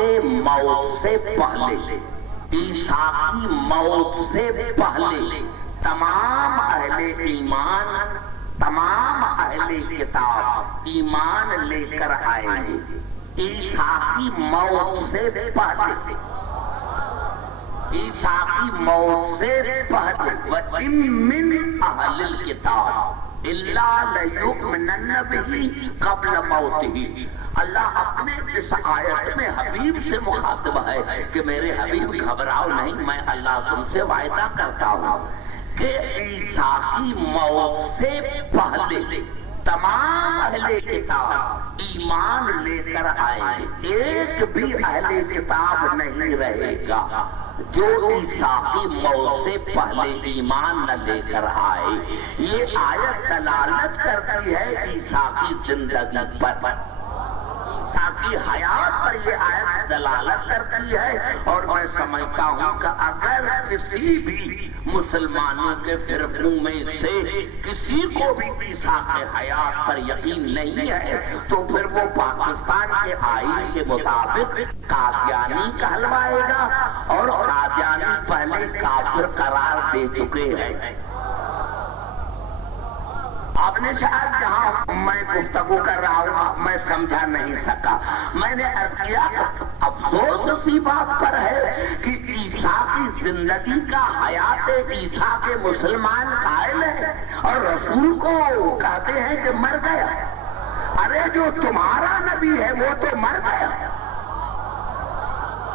کے موت سے پہلے، عیسیٰ کی موت سے پہلے تمام اہل ایمان، تمام اہل کتاب ایمان لے کر آئیں گے عیسیٰ کی موت سے پہلے، عیسیٰ کی موت سے پہلے۔ وَإِن مِّنْ أَهْلِ الْكِتَابِ إِلَّا لَيُؤْمِنَنَّ بِهِ قَبْلَ مَوْتِهِ۔ اللہ اپنے اس آیت میں حبیب سے مخاطب ہے کہ میرے حبیب گھبراؤ نہیں، میں اللہ تم سے وعدہ کرتا ہوں کہ عیسیٰ کی موت سے پہلے تمام اہل کتاب ایمان لے کر آئیں گے، ایک بھی اہل کتاب نہیں رہے گا جو عیسیٰ کی موت سے پہلے ایمان نہ لے کر آئے۔ یہ آیت دلالت کرتی ہے عیسیٰ کی زندگی پر، عیسیٰ کی حیات پر یہ آیت دلالت کرتی ہے۔ اور میں سمجھتا ہوں کہ اگر کسی بھی مسلمانوں کے فرقوں میں سے کسی کو بھی عیسیٰ کے حیات پر یقین نہیں ہے تو پھر وہ پاکستان کے آئین کے مطابق قادیانی کہلوائے گا، اور قادیانی پہلے کافر قرار دے چکے ہیں۔ آپ نے شاید جہاں میں گفتگو کر رہا ہوں میں سمجھا نہیں سکا، میں نے عرض کیا افسوس اسی بات پر ہے کہ عیسیٰ کی زندگی کا حیات عیسیٰ کے مسلمان قائل ہے اور رسول کو کہتے ہیں کہ مر گیا۔ ارے جو تمہارا نبی ہے وہ تو مر گیا،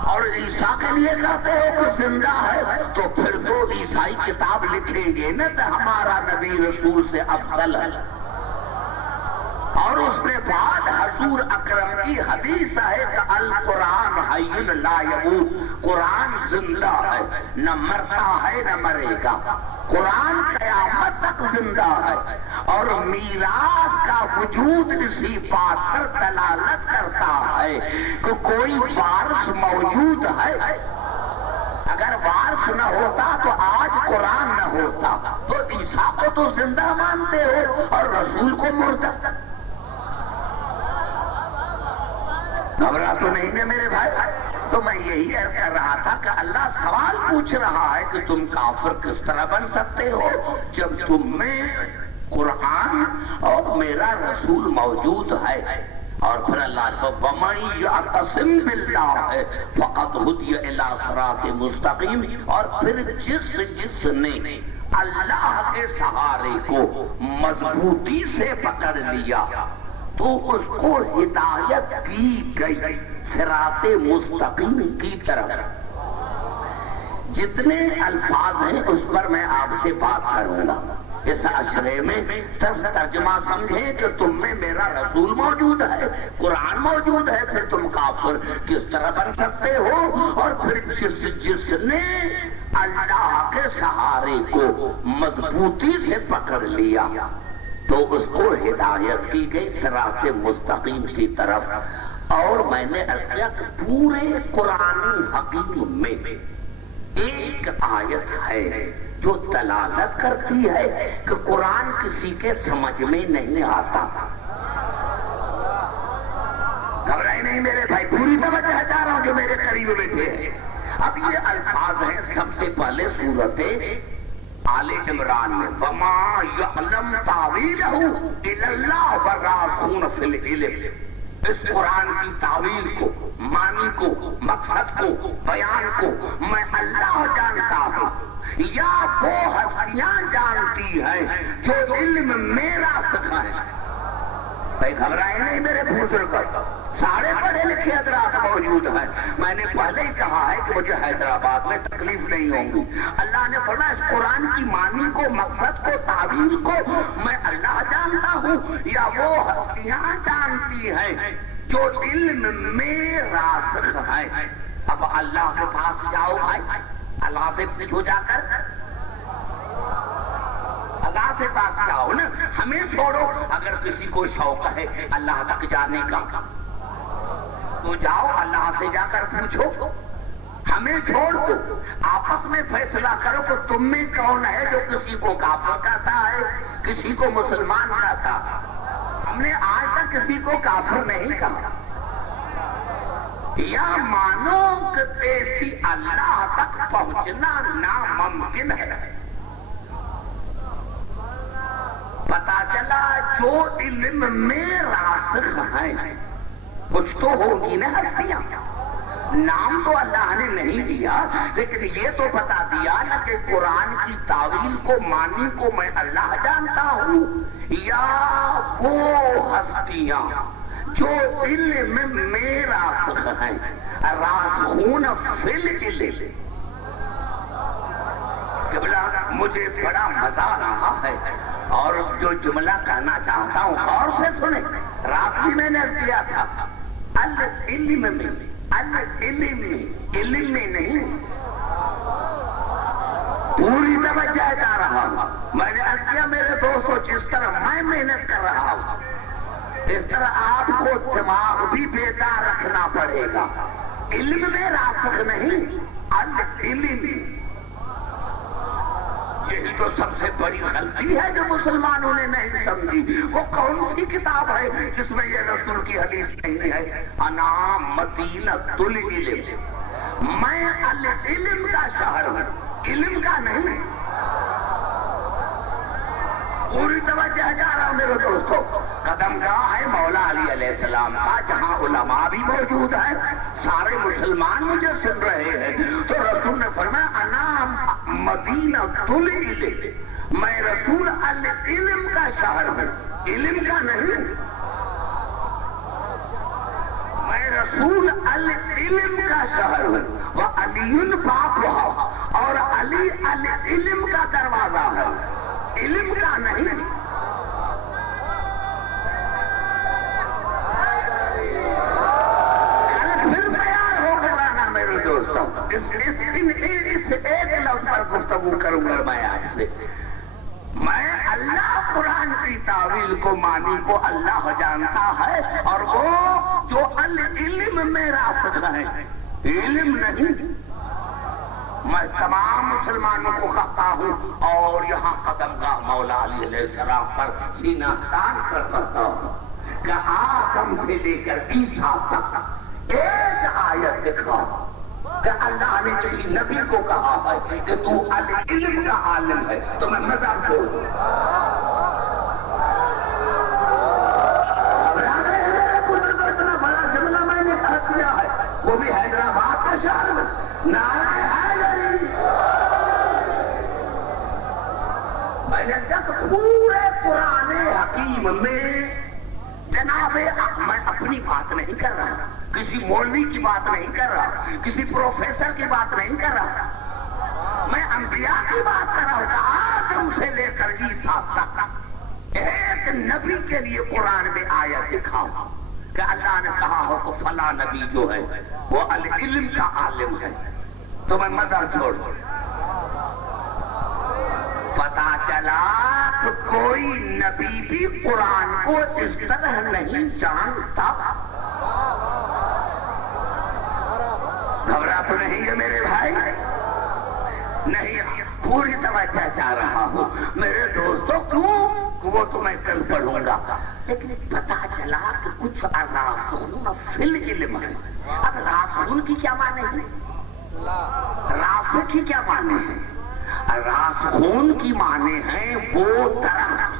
اور عیسیٰ کے لیے کہتے ہو کہ زندہ ہے، تو پھر تو عیسائی کتاب لکھیں گے نا کہ ہمارا نبی رسول سے افضل ہے۔ اور اس کے بعد حضور اکرم کی حدیث ہے کہ القرآن حی لا یموت، قرآن زندہ ہے، نہ مرتا ہے نہ مرے گا، قرآن قیامت تک زندہ ہے۔ اور میراث کا وجود اسی بات پر دلالت کرتا ہے کہ کوئی وارث موجود ہے۔ اگر وارث نہ ہوتا تو آج قرآن نہ ہوتا، تو عیسیٰ کو تو زندہ مانتے ہو اور رسول کو مردہ۔ گھبرا تو نہیں نا میرے بھائی؟ تو میں یہی عرض کر رہا تھا کہ اللہ سوال پوچھ رہا ہے کہ تم کافر کس طرح بن سکتے ہو جب تم میں قرآن اور میرا رسول موجود ہے۔ اور پھر اللہ کو وَمَن يَعْتَصِمْ بِاللَّهِ فَقَدْ هُدِيَ إِلَىٰ صِرَاطٍ مُسْتَقِيمٍ۔ اور پھر جس نے اللہ کے سہارے کو مضبوطی سے پکڑ لیا تو اس کو ہدایت کی گئی صراط مستقیم کی طرف۔ جتنے الفاظ ہیں اس پر میں آپ سے بات کروں گا اس عشرے میں، ترجمہ سمجھیں کہ تم میں میرا رسول موجود ہے، قرآن موجود ہے، پھر تم کافر کس طرح بن سکتے ہو۔ اور پھر جس نے اللہ کے سہارے کو مضبوطی سے پکڑ لیا تو اس کو ہدایت کی گئی صراط مستقیم کی طرف۔ اور میں نے عرض کیا کہ پورے قرآن حکیم میں ایک آیت ہے جو دلالت کرتی ہے کہ قرآن کسی کے سمجھ میں نہیں آتا۔ گھبرائے نہیں میرے بھائی، پوری توجہ چاہ رہا ہوں جو میرے قریب بیٹھے ہیں۔ اب یہ الفاظ ہیں سب سے پہلے سورت آل عمران میں وَمَا يَعْلَمْ تَعْوِيلَهُ إِلَّا اللَّهُ وَالرَّاسِخُونَ فِي الْعِلْمِ۔ اس قرآن کی تعویل کو، معنی کو، مقصد کو، بیان کو میں اللہ جانتا ہوں یا وہ ہستیاں جانتی ہیں جو علم میرا سکھا ہے۔ بھائی گھبرائے نہیں میرے بزرگ، سارے پڑھے لکھے حضرات موجود ہیں۔ میں نے پہلے ہی کہا ہے کہ مجھے حیدرآباد میں تکلیف نہیں ہوں گی۔ اللہ نے فرمایا اس قرآن کی معنی کو، مقصد کو، تعبیر کو میں اللہ جانتا ہوں یا وہ ہستیاں جانتی ہیں جو علم میں راسخ ہے۔ اب اللہ کے پاس جاؤ بھائی، اللہ سے پوچھو جا کر، اللہ سے پاس جاؤ نا، ہمیں چھوڑو۔ اگر کسی کو شوق ہے اللہ تک جانے کا تو جاؤ اللہ سے جا کر پوچھو، ہمیں چھوڑ دو، آپس میں فیصلہ کرو کہ تم میں کون ہے جو کسی کو کافر کہتا ہے، کسی کو مسلمان کہتا ہے۔ ہم نے آج تک کسی کو کافر نہیں کہا، یا مانو کہ ایسی اللہ تک پہنچنا ناممکن ہے. پتا چلا جو علم میں راسخ ہیں کچھ تو ہوگی نا ہستیاں. نام تو اللہ نے نہیں دیا لیکن یہ تو بتا دیا نا کہ قرآن کی تعویل کو معنی کو میں اللہ جانتا ہوں. یا وہ ہستیاں جو علم میں راسخ ہیں راسخون فی العلم. مجھے بڑا مزہ رہا ہے اور جو جملہ کہنا چاہتا ہوں غور سے سنیں. رات بھی میں نے کیا تھا العلم میں علم میں نہیں پوری توجہ جا رہا ہوں. میں نے عرض کیا میرے دوستو جس طرح میں محنت کر رہا ہوں اس طرح آپ کو دماغ بھی بیدار رکھنا پڑے گا. علم میں راسخ نہیں العلم. یہی تو سب سے بڑی غلطی ہے جو مسلمانوں نے نہیں سمجھی. وہ کون سی کتاب ہے جس میں یہ رسول کی حدیث نہیں ہے انا مدینۃ العلم. میں العلم کا شہر ہوں علم کا نہیں. پوری توجہ جا رہا ہوں میرے دوستو. قدم گاہ ہے مولا علی علیہ السلام کا جہاں علماء بھی موجود ہیں. سارے مسلمان مجھے سن رہے ہیں تو رسول نے فرمایا انا مدینۃ العلم. میں رسول العلم کا شہر ہوں علم کا نہیں. میں رسول العلم کا شہر ہوں وہ علی بابہ اور علی العلم کا دروازہ ہے علم کا نہیں. کل پھر تیار ہو کر آنا میرے دوستوں. اس ایک لفظ پر گفتگو کروں گا میں آج سے. میں اللہ قرآن کی تعویل کو معنی کو اللہ جانتا ہے اور وہ جو العلم میں راسخ ہیں علم نہیں. میں تمام مسلمانوں کو کہتا ہوں اور یہاں قدم گاہ مولا علی علیہ السلام پر سینہ تان کر کرتا ہوں کہ آدم سے لے کر عیسیٰ تک ایک آیت دکھاؤ کہ اللہ نے کسی نبی کو کہا ہے کہ تو العلم کا عالم ہے تو میں مذہب چھوڑ دوں. اتنا بڑا جملہ میں نے کہہ دیا ہے وہ بھی حیدرآباد کا شہر میں. نعرہ حیدری. میں نے تک پورے قرآن حکیم میں جناب میں اپنی بات نہیں کر رہا کسی مولوی کی بات نہیں کر رہا کسی پروفیسر کی بات نہیں کر رہا. میں انبیاء کی بات کر رہا ہوں. آدم سے لے کر عیسیٰ تک ایک نبی کے لیے قرآن میں آیت دکھاؤ کہ اللہ نے کہا ہو کہ فلاں نبی جو ہے وہ العلم کا عالم ہے تو میں مذہب چھوڑ دوں. پتا چلا کہ کوئی نبی بھی قرآن کو اس طرح نہیں جانتا. گھبرا تو نہیں ہے میرے بھائی نہیں. پوری توجہ چاہ رہا ہوں میرے دوستوں. کیوں وہ تو میں کل پڑھوں گا لیکن پتا چلا کہ کچھ راسخون فی العلم ہے. اب راسخون کی کیا معنی ہے راسخ کی کیا معنی ہے. راسخون کی معنی ہے وہ درخت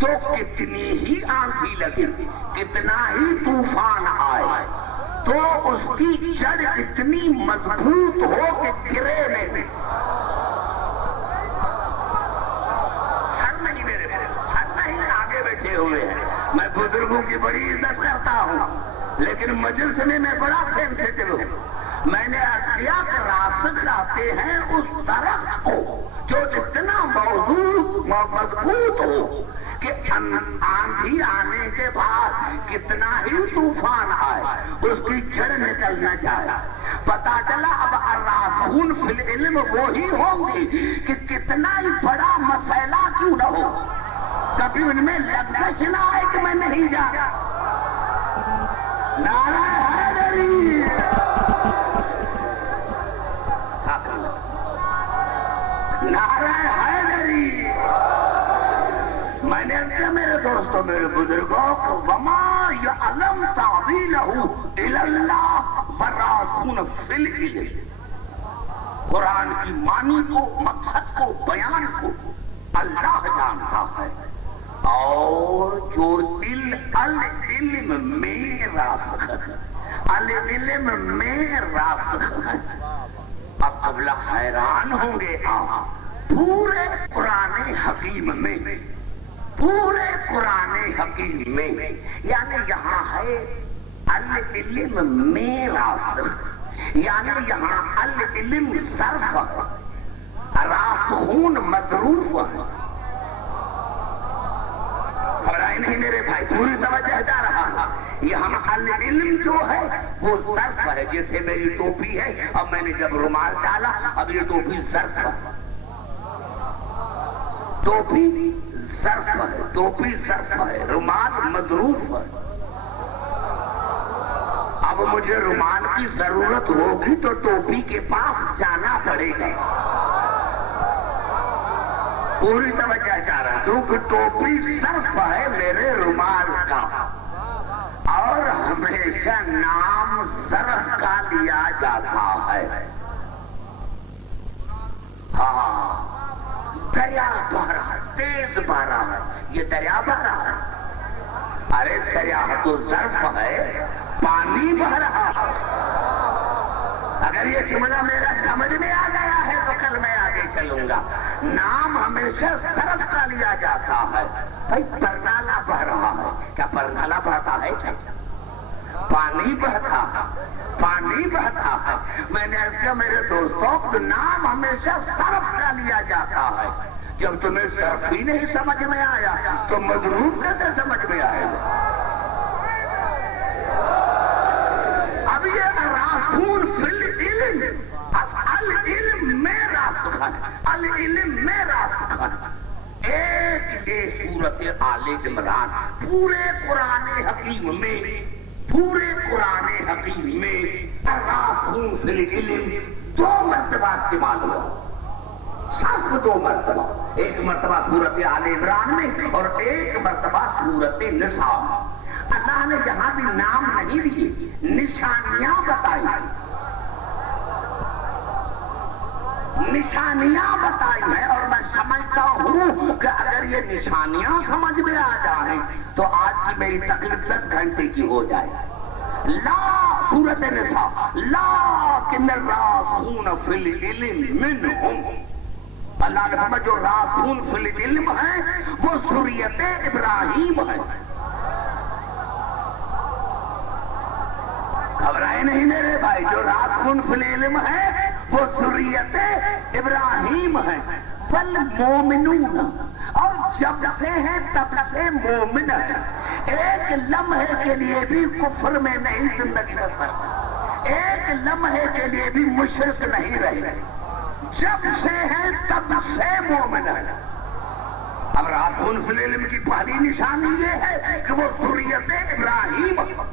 جو کتنی ہی آندھی لگے کتنا ہی طوفان آئے تو اس کی جڑ اتنی مضبوط ہو کہ گرے نہیں. سر نہیں آگے بیٹھے ہوئے ہیں. میں بزرگوں کی بڑی عزت کرتا ہوں لیکن مجلس میں بڑا سینسیٹیو ہوں. میں نے کیا کہ راسخ آتے ہیں اس درخت کو جو اتنا مضبوط ہو کہ آندھی آنے کے بعد کتنا ہی طوفان آئے اس کی جڑ نکل نہ جائے. پتا چلا اب الراسخون فی العلم وہی ہوں گی کہ کتنا ہی بڑا مسئلہ کیوں نہ ہو کبھی ان میں لغزش نہ آئے کہ میں نہیں جا. نعرہ حیدری. نعرہ حیدری. میں نے کہا میرے دوستوں میرے بزرگوں وما یعلم تعویل تعویلہ الی اللہ والراسخون فی العلم، قرآن کی معنی کو، مقصد کو، بیان کو اللہ جانتا ہے، اور جو العلم میں راسخ ہے، العلم میں راسخ ہے۔ اب قبلہ حیران ہوں گے آپ، پورے قرآن حکیم میں، پورے قرآن حکیم میں، یعنی یہاں ہے العلم میں راسخ، یعنی یہاں العلم ظرف ہے، راسخون مظروف ہے۔ نہیں میرے بھائی، پوری توجہ جا رہا ہے، یہاں العلم جو ہے وہ ظرف ہے، جیسے میری ٹوپی ہے، اب میں نے جب رومال ڈالا، اب یہ ٹوپی ظرف ہے، ٹوپی ظرف ہے، ٹوپی ظرف ہے، رومال مظروف ہے۔ اب مجھے رومال کی ضرورت ہوگی تو ٹوپی کے پاس جانا پڑے گا، پوری توجہ چاہ رہا ہے، کیونکہ ٹوپی صرف ہے میرے رومال کا، اور ہمیشہ نام ظرف کا لیا جاتا ہے۔ ہاں، دریا بہ رہا ہے، تیز بہ رہا ہے، یہ دریا بہ رہا ہے، ارے دریا تو ظرف ہے، پانی بہ رہا ہے۔ اگر یہ جملہ میرا سمجھ میں آ گیا ہے تو کل میں آگے چلوں گا۔ نام ہمیشہ ظرف کا لیا جاتا ہے۔ بھائی پرنالا بہ رہا ہے، کیا پرنالا بہتا ہے؟ پانی بہتا ہے، پانی بہتا ہے۔ میں نے عرض کیا میرے دوستوں، نام ہمیشہ ظرف کا لیا جاتا ہے۔ جب تمہیں ظرف ہی نہیں سمجھ میں آیا تو مظروف کیسے سمجھ میں آئے گا؟ اب یہ راسخون فی العلم، العلم میں راسخ ہے، العلم میں راسخ ہے۔ ایک یہ سورت آل عمران پورے قرآن حکیم میں، پورے قرآن حکیم میں راسخون فی العلم 2 مرتبہ استعمال ہوا، صرف 2 مرتبہ، ایک مرتبہ سورت آل عمران میں اور ایک مرتبہ سورت نساء میں۔ اللہ نے جہاں بھی نام نہیں لیے، نشانیاں بتائی، نشانیاں بتائی ہیں، اور میں سمجھتا ہوں کہ اگر یہ نشانیاں سمجھ میں آ جائیں تو آج کی میری تقریر 10 گھنٹے کی ہو جائے۔ لا سورت نساء، لیکن الراسخون فی العلم منہم، اللہ نے فرمایا جو راسخون فی العلم ہے وہ ذریت ابراہیم ہے۔ گھبرائے نہیں میرے بھائی، جو راسخون فی العلم ہے وہ ذریت ابراہیم ہے۔ والمومنون، اور جب سے ہے تب سے مومن ہے، ایک لمحے کے لیے بھی کفر میں نہیں زندگی بسر، ایک لمحے کے لیے بھی مشرک نہیں رہے، جب سے ہے تب سے مومن ہے۔ اب راسخون فی العلم کی پہلی نشانی یہ ہے کہ وہ ذریت ابراہیم ہے،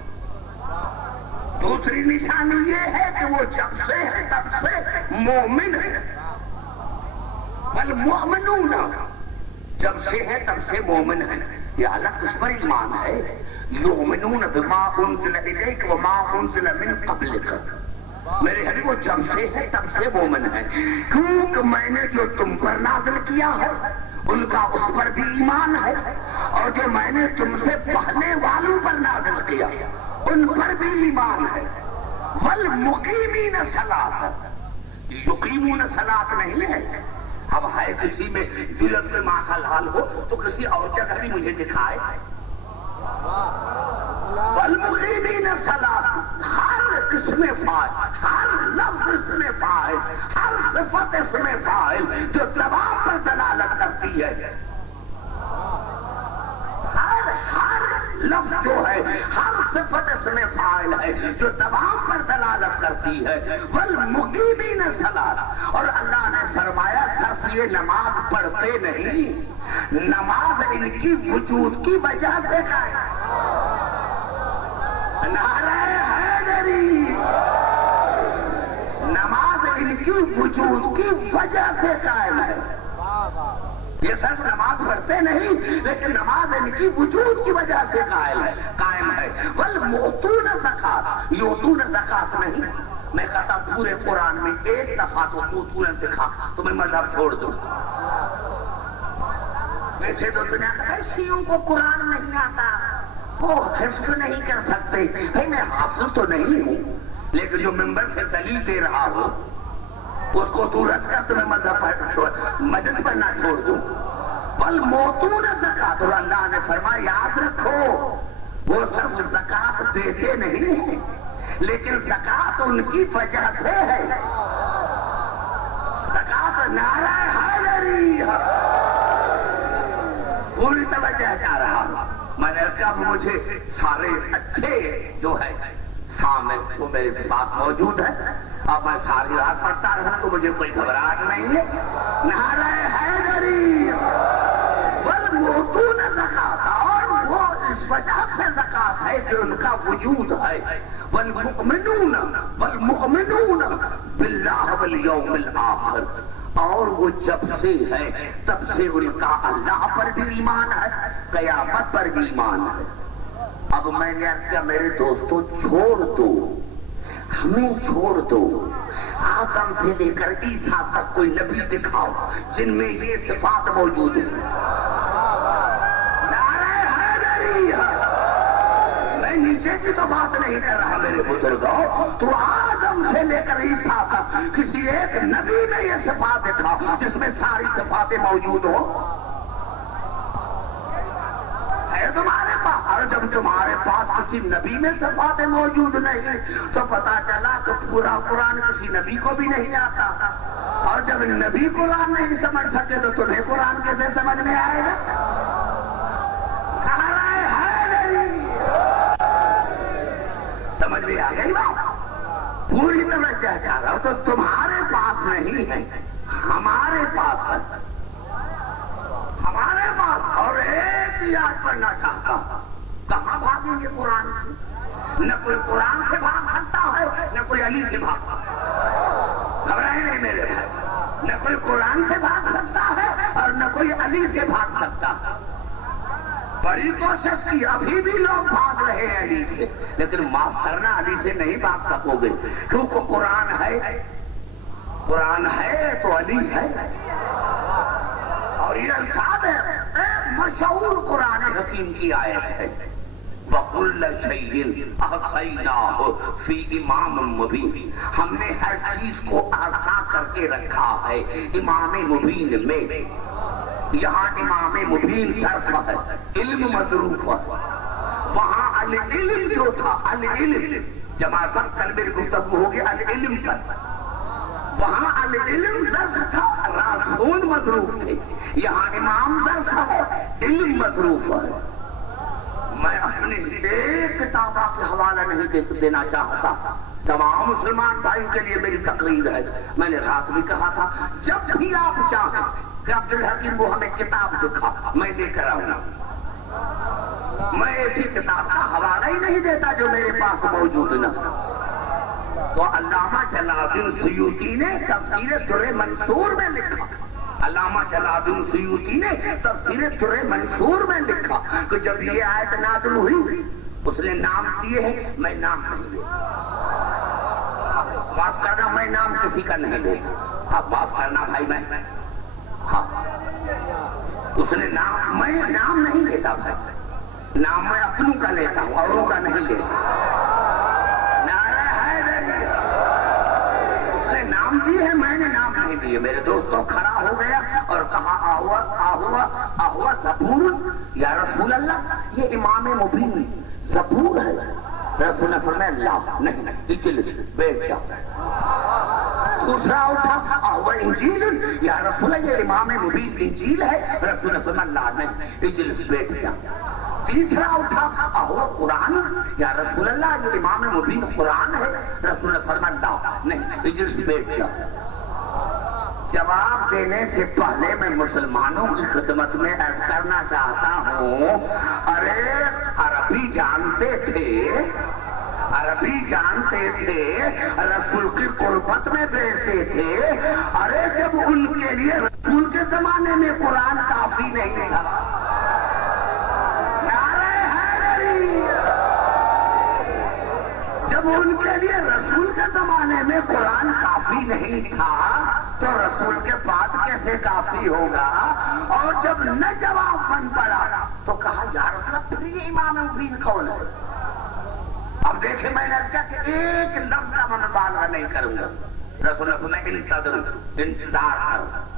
دوسری نشانی یہ ہے کہ وہ جب سے ہے تب سے مومن ہے۔ والمؤمنون، جب سے ہے تب سے مومن ہے، یہ الگ کس پر ایمان ہے؟ یؤمنون بما انزل الیک وما انزل من قبلک، میرے حبیب وہ جب سے ہے تب سے مومن ہے، کیونکہ میں نے جو تم پر نازل کیا ہے ان کا اس پر بھی ایمان ہے، اور جو میں نے تم سے پہلے والوں پر نازل کیا ان پر بھی ایمان ہے۔ والمقیمین الصلاۃ، یقیمون الصلاۃ نہیں ہے، اب ہے کسی میں دلت میں ماں کا لال ہو تو کسی اور جگہ بھی مجھے دکھائے۔ والمقیمین الصلاۃ، ہر اس میں فاعل، ہر لفظ اس میں فاعل، ہر صفت اس میں فاعل جو تمام پر دلالت کرتی ہے، ہر لفظ جو ہے، ہر صفت اس میں فاعل ہے جو تمام پر دلالت کرتی ہے۔ والمقیمین الصلاۃ، اور اللہ نے فرمایا صرف یہ نماز پڑھتے نہیں، نماز ان کی وجود کی وجہ سے قائم ہے۔ نعرہ حیدری، نماز ان کی وجود کی وجہ سے قائم ہے۔ یہ صرف نماز پڑھتے نہیں لیکن نماز ان کی وجود کی وجہ سے قائم ہے. والمؤتون زکات، یؤتون زکات نہیں. میں کہتا پورے قرآن میں ایک دفعہ تو مؤتون دکھا تو میں مذہب چھوڑ دوں. ویسے تو دنیا کا شیعوں کو قرآن نہیں آتا، وہ حفظ نہیں کر سکتے. بھائی میں حافظ تو نہیں ہوں لیکن جو ممبر سے دلیل دے رہا ہوں اس کو تو رد کر تو میں مجلس پڑھنا چھوڑ دوں. والمؤتون زکات، اور اللہ نے فرمایا یاد رکھو وہ صرف زکات دیتے نہیں ہیں لیکن زکات ان کی وجہ سے ہے. زکات نعرہ حیدری پوری توجہ چاہ رہا ہوں. میں نے کہا مجھے سارے اچھے جو ہے سامنے وہ میرے پاس موجود ہے. اب میں ساری رات پڑھتا رہا تو مجھے کوئی گھبراہٹ نہیں ہے. نعرہ حیدری والمؤتون زکات، اور وہ اس وجہ سے زکات ہے کہ ان کا وجود ہے. والمؤمنون باللہ والیوم الآخر، اور وہ جب سے ہے تب سے ان کا اللہ پر بھی ایمان ہے، قیامت پر بھی ایمان ہے. اب میں نے کہا میرے دوستو چھوڑ دو، ہمیں چھوڑ دو. آدم سے لے کر عیسیٰ تک کوئی نبی دکھاؤ جن میں یہ صفات موجود ہیں. نعرہ حیدری، میں نیچے کی تو بات نہیں کر رہا میرے بزرگوں. تو آدم سے لے کر عیسیٰ تک کسی ایک نبی میں یہ صفات دکھاؤ جس میں ساری صفاتیں موجود ہوں. تمہارے پاس، اور جب تمہارے پاس کسی نبی میں صفاتیں موجود نہیں تو پتا چلا کہ پورا قرآن کسی نبی کو بھی نہیں آتا. اور جب نبی قرآن نہیں سمجھ سکے تو تمہیں قرآن کیسے سمجھ میں آئے گا؟ سمجھ میں آ گئی بات؟ پوری توجہ چاہ رہا ہوں. تو تمہارے پاس نہیں ہے، ہمارے پاس ہے، ہمارے پاس. اور ایک یاد پڑھنا چاہتا ہوں، کہاں بھاگیں گے قرآن سے؟ نہ کوئی قرآن سے بھاگ سکتا ہے نہ کوئی علی سے بھاگ سکتا ہے. گھبرائے نہیں میرے بھائی، نہ کوئی قرآن سے بھاگ سکتا ہے اور نہ کوئی علی سے بھاگ سکتا ہے. بڑی کوشش کی، ابھی بھی لوگ بھاگ رہے ہیں علی سے، لیکن معاف کرنا علی سے نہیں بھاگ سکو گے کیونکہ قرآن ہے. قرآن ہے تو علی ہے. اور یہ الفاظ ہے مشہور قرآن حکیم کی آیت ہے، وَكُلَّ شَيْءٍ أَحْصَيْنَاهُ فِي إِمَامٍ مُبِينٍ. ہم نے ہر چیز کو احاطہ کر کے رکھا ہے امام مبین میں. یہاں امام مبین صرف ہے، علم مضروف ہے. وہاں العلم جو تھا، العلم جمع سب کل میری گفتگو ہوگی العلم پر. وہاں العلم ظرف تھا، راسون مضروف تھے. یہاں امام ظرف ہے، علم مضروف ہے. میں اپنے ایک کتابہ کے حوالہ نہیں دینا چاہتا، تمام مسلمان بھائیوں کے لیے میری تقریر ہے. میں نے رات بھی کہا تھا جب بھی آپ چاہیں کہ عبدالحکیم وہ ہمیں کتاب دکھا میں لے کر آؤں. میں ایسی کتاب کا حوالہ ہی نہیں دیتا جو میرے پاس موجود نہ. تو علامہ جلال الدین سیوطی نے تفسیر در منصور میں لکھا، علامہ جلال الدین سیوطی نے تفسیر در منصور میں لکھا کہ جب یہ آیت نازل ہوئی اس نے نام دیے ہیں، میں نام نہیں لیتا. معاف کرنا، میں نام کسی کا نہیں لیتا. آپ معاف کرنا بھائی، میں ہاں اس نے نام، میں نام نہیں لیتا بھائی. نام میں اپنوں کا لیتا ہوں، اوروں کا نہیں لیتا. نام دی ہے، میں نے نام نہیں دیے. میرے دوستوں کھڑا ہو گیا اور کہا آہوا زبور یا رسول اللہ، یہ امام مبین زبور ہے. رسول نے فرمایا اللہ نہیں، بیٹھ جا. دوسرا اٹھا آہوا انجیل یا رسول اللہ، یہ امام مبین انجیل ہے. رسول نے فرمایا اللہ نہیں، اجلس بیٹھ جا. تیسرا اٹھا آہوا قرآن یا رسول اللہ، یہ امام مبین قرآن ہے. رسول نے فرمایا اللہ نہیں، اجلس بیٹھ جا. جواب دینے سے پہلے میں مسلمانوں کی خدمت میں عرض کرنا چاہتا ہوں، ارے عربی جانتے تھے، عربی جانتے تھے، رسول کی قربت میں بیٹھتے تھے. ارے جب ان کے لیے رسول کے زمانے میں قرآن کافی نہیں تھا. نعرہ حیدری. جب ان کے لیے رسول کے زمانے میں قرآن کافی نہیں تھا تو رسول کے بعد کیسے کافی ہوگا؟ اور جب نہ جواب بن پڑا تو کہا یا رسول اللہ پھر یہ امام مبین کون ہے؟ اب دیکھیں میں نے کہا کہ ایک لفظ کا میں مبالغہ نہیں کروں گا. رسول اللہ انتظار کروں.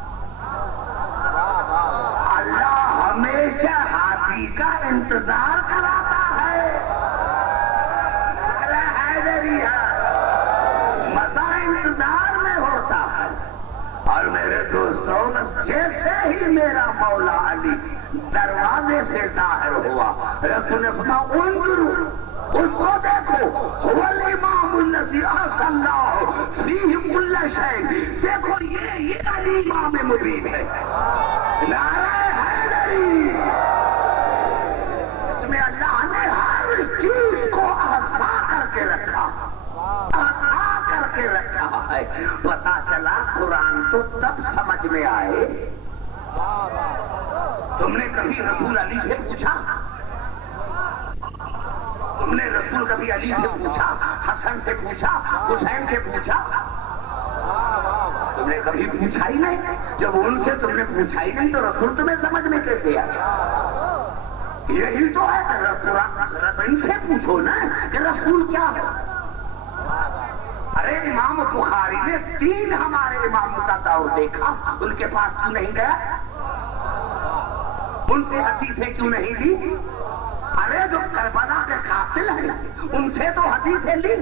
اللہ ہمیشہ ہاتھی کا انتظار کراتا ہے. مزہ انتظار میں ہوتا ہے. اور میرے دوستوں جیسے ہی میرا مولا علی دروازے سے ظاہر ہوا رسول نے فرمایا انظروا اس کو دیکھو هو الامام الذي احسن الله فيه كل شيء. دیکھو یہ علی امام مبین ہے. نعرہ حیدری. اس میں اللہ نے ہر چیز کو آسا کر کے رکھا ہے. پتا چلا قرآن تو تب سمجھ میں آئے. تم نے کبھی رسول علی سے پوچھا؟ تم نے رسول کبھی علی سے پوچھا، حسن سے پوچھا، حسین سے پوچھا؟ تم نے کبھی پوچھا ہی نہیں. جب ان سے تم نے پوچھا ہی نہیں تو رسول تمہیں سمجھ میں کیسے آیا؟ یہی تو ہے کہ ان سے پوچھو نا کہ رسول کیا ہے. ارے امام بخاری نے 3 ہمارے اماموں کا دور دیکھا، ان کے پاس کیوں نہیں گیا؟ ان سے حدیثیں کیوں نہیں لی؟ ارے جو کربلا کے قاتل ہیں ان سے تو حدیثیں لی.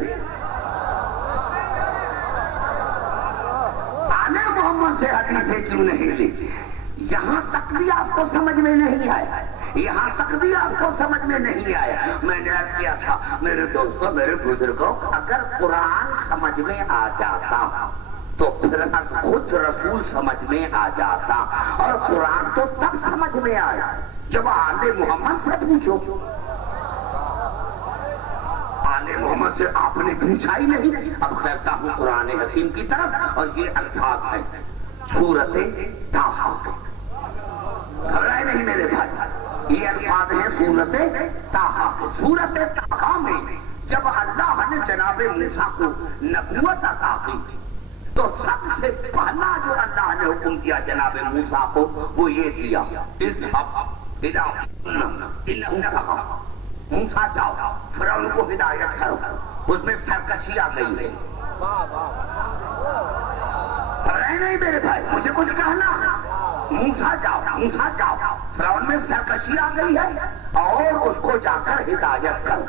آنے محمد سے حدیثیں کیوں نہیں لی؟ یہاں تک بھی آپ کو سمجھ میں نہیں آیا. یہاں تک بھی آپ کو سمجھ میں نہیں آیا. میں نے عرض کیا تھا میرے دوستوں میرے بزرگوں اگر قرآن سمجھ میں آ جاتا تو پھر خود رسول سمجھ میں آ جاتا. اور قرآن تو تب سمجھ میں آیا جب آل محمد سے پوچھو. آل محمد سے آپ نے پوچھا ہی نہیں. اب کہتا ہوں قرآن حکیم کی طرف اور یہ الفاظ ہیں سورۃ طٰہٰ. گھبرائے نہیں میرے بھائی، یہ الفاظ ہیں سورۃ طٰہٰ. سورۃ طٰہٰ میں جب اللہ نے جناب موسیٰ کو نبوت عطا کی تو سب سے پہلا جو اللہ نے حکم دیا جناب موسیٰ کو وہ یہ دیا موسیٰ جاؤ فرعون کو ہدایت کرو. اس میں سرکشی آ گئی ہے. نہیں میرے بھائی مجھے کچھ کہنا. موسیٰ جاؤ فرعون میں سرکشی آ گئی ہے اور اس کو جا کر ہدایت کر.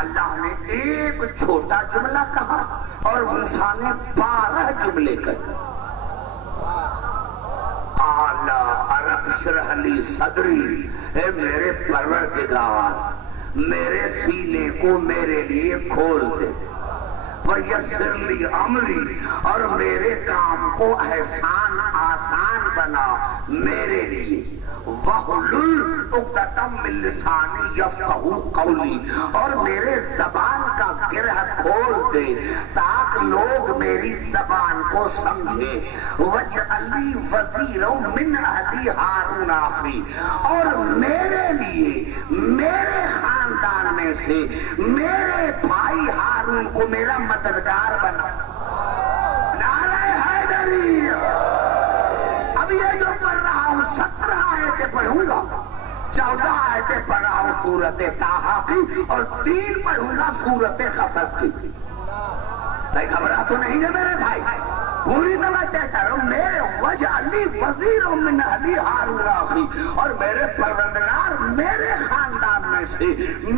اللہ نے ایک چھوٹا جملہ کہا اور موسیٰ نے 12 جملے کہے. رب اشرح لی صدری. اے میرے پروردگار میرے سینے کو میرے لیے کھول دے. ویسر لی امری اور میرے کام کو آسان بنا میرے لیے. وَاحْلُلْ عُقْدَةً مِّن لِّسَانِي يَفْقَهُوا قَوْلِي اور میرے زبان کا گرہ کھول دے تاکہ لوگ میری زبان کو سمجھے. وَاجْعَل لِّي وَزِيرًا مِّنْ أَهْلِي هَارُونَ أَخِي اور میرے لیے میرے خاندان میں سے میرے بھائی ہارون کو میرا مددگار بنا. نعرہ حیدری. اب یہ جو پڑھ رہا ہوں 17 آیتیں پڑھوں گا، 14 آیتیں پڑھ رہا ہوں سورۃ طٰہٰ کی اور 3 پڑھوں گا سورۃ قصص کی. بھائی گھبرا تو نہیں ہے میرے بھائی، پوری طرح کہتا رہا ہوں میرے وَاجْعَل لِّي وَزِيرًا مِّنْ أَهْلِي هَارُونَ أَخِي اور میرے پروردگار میرے خاندان میں سے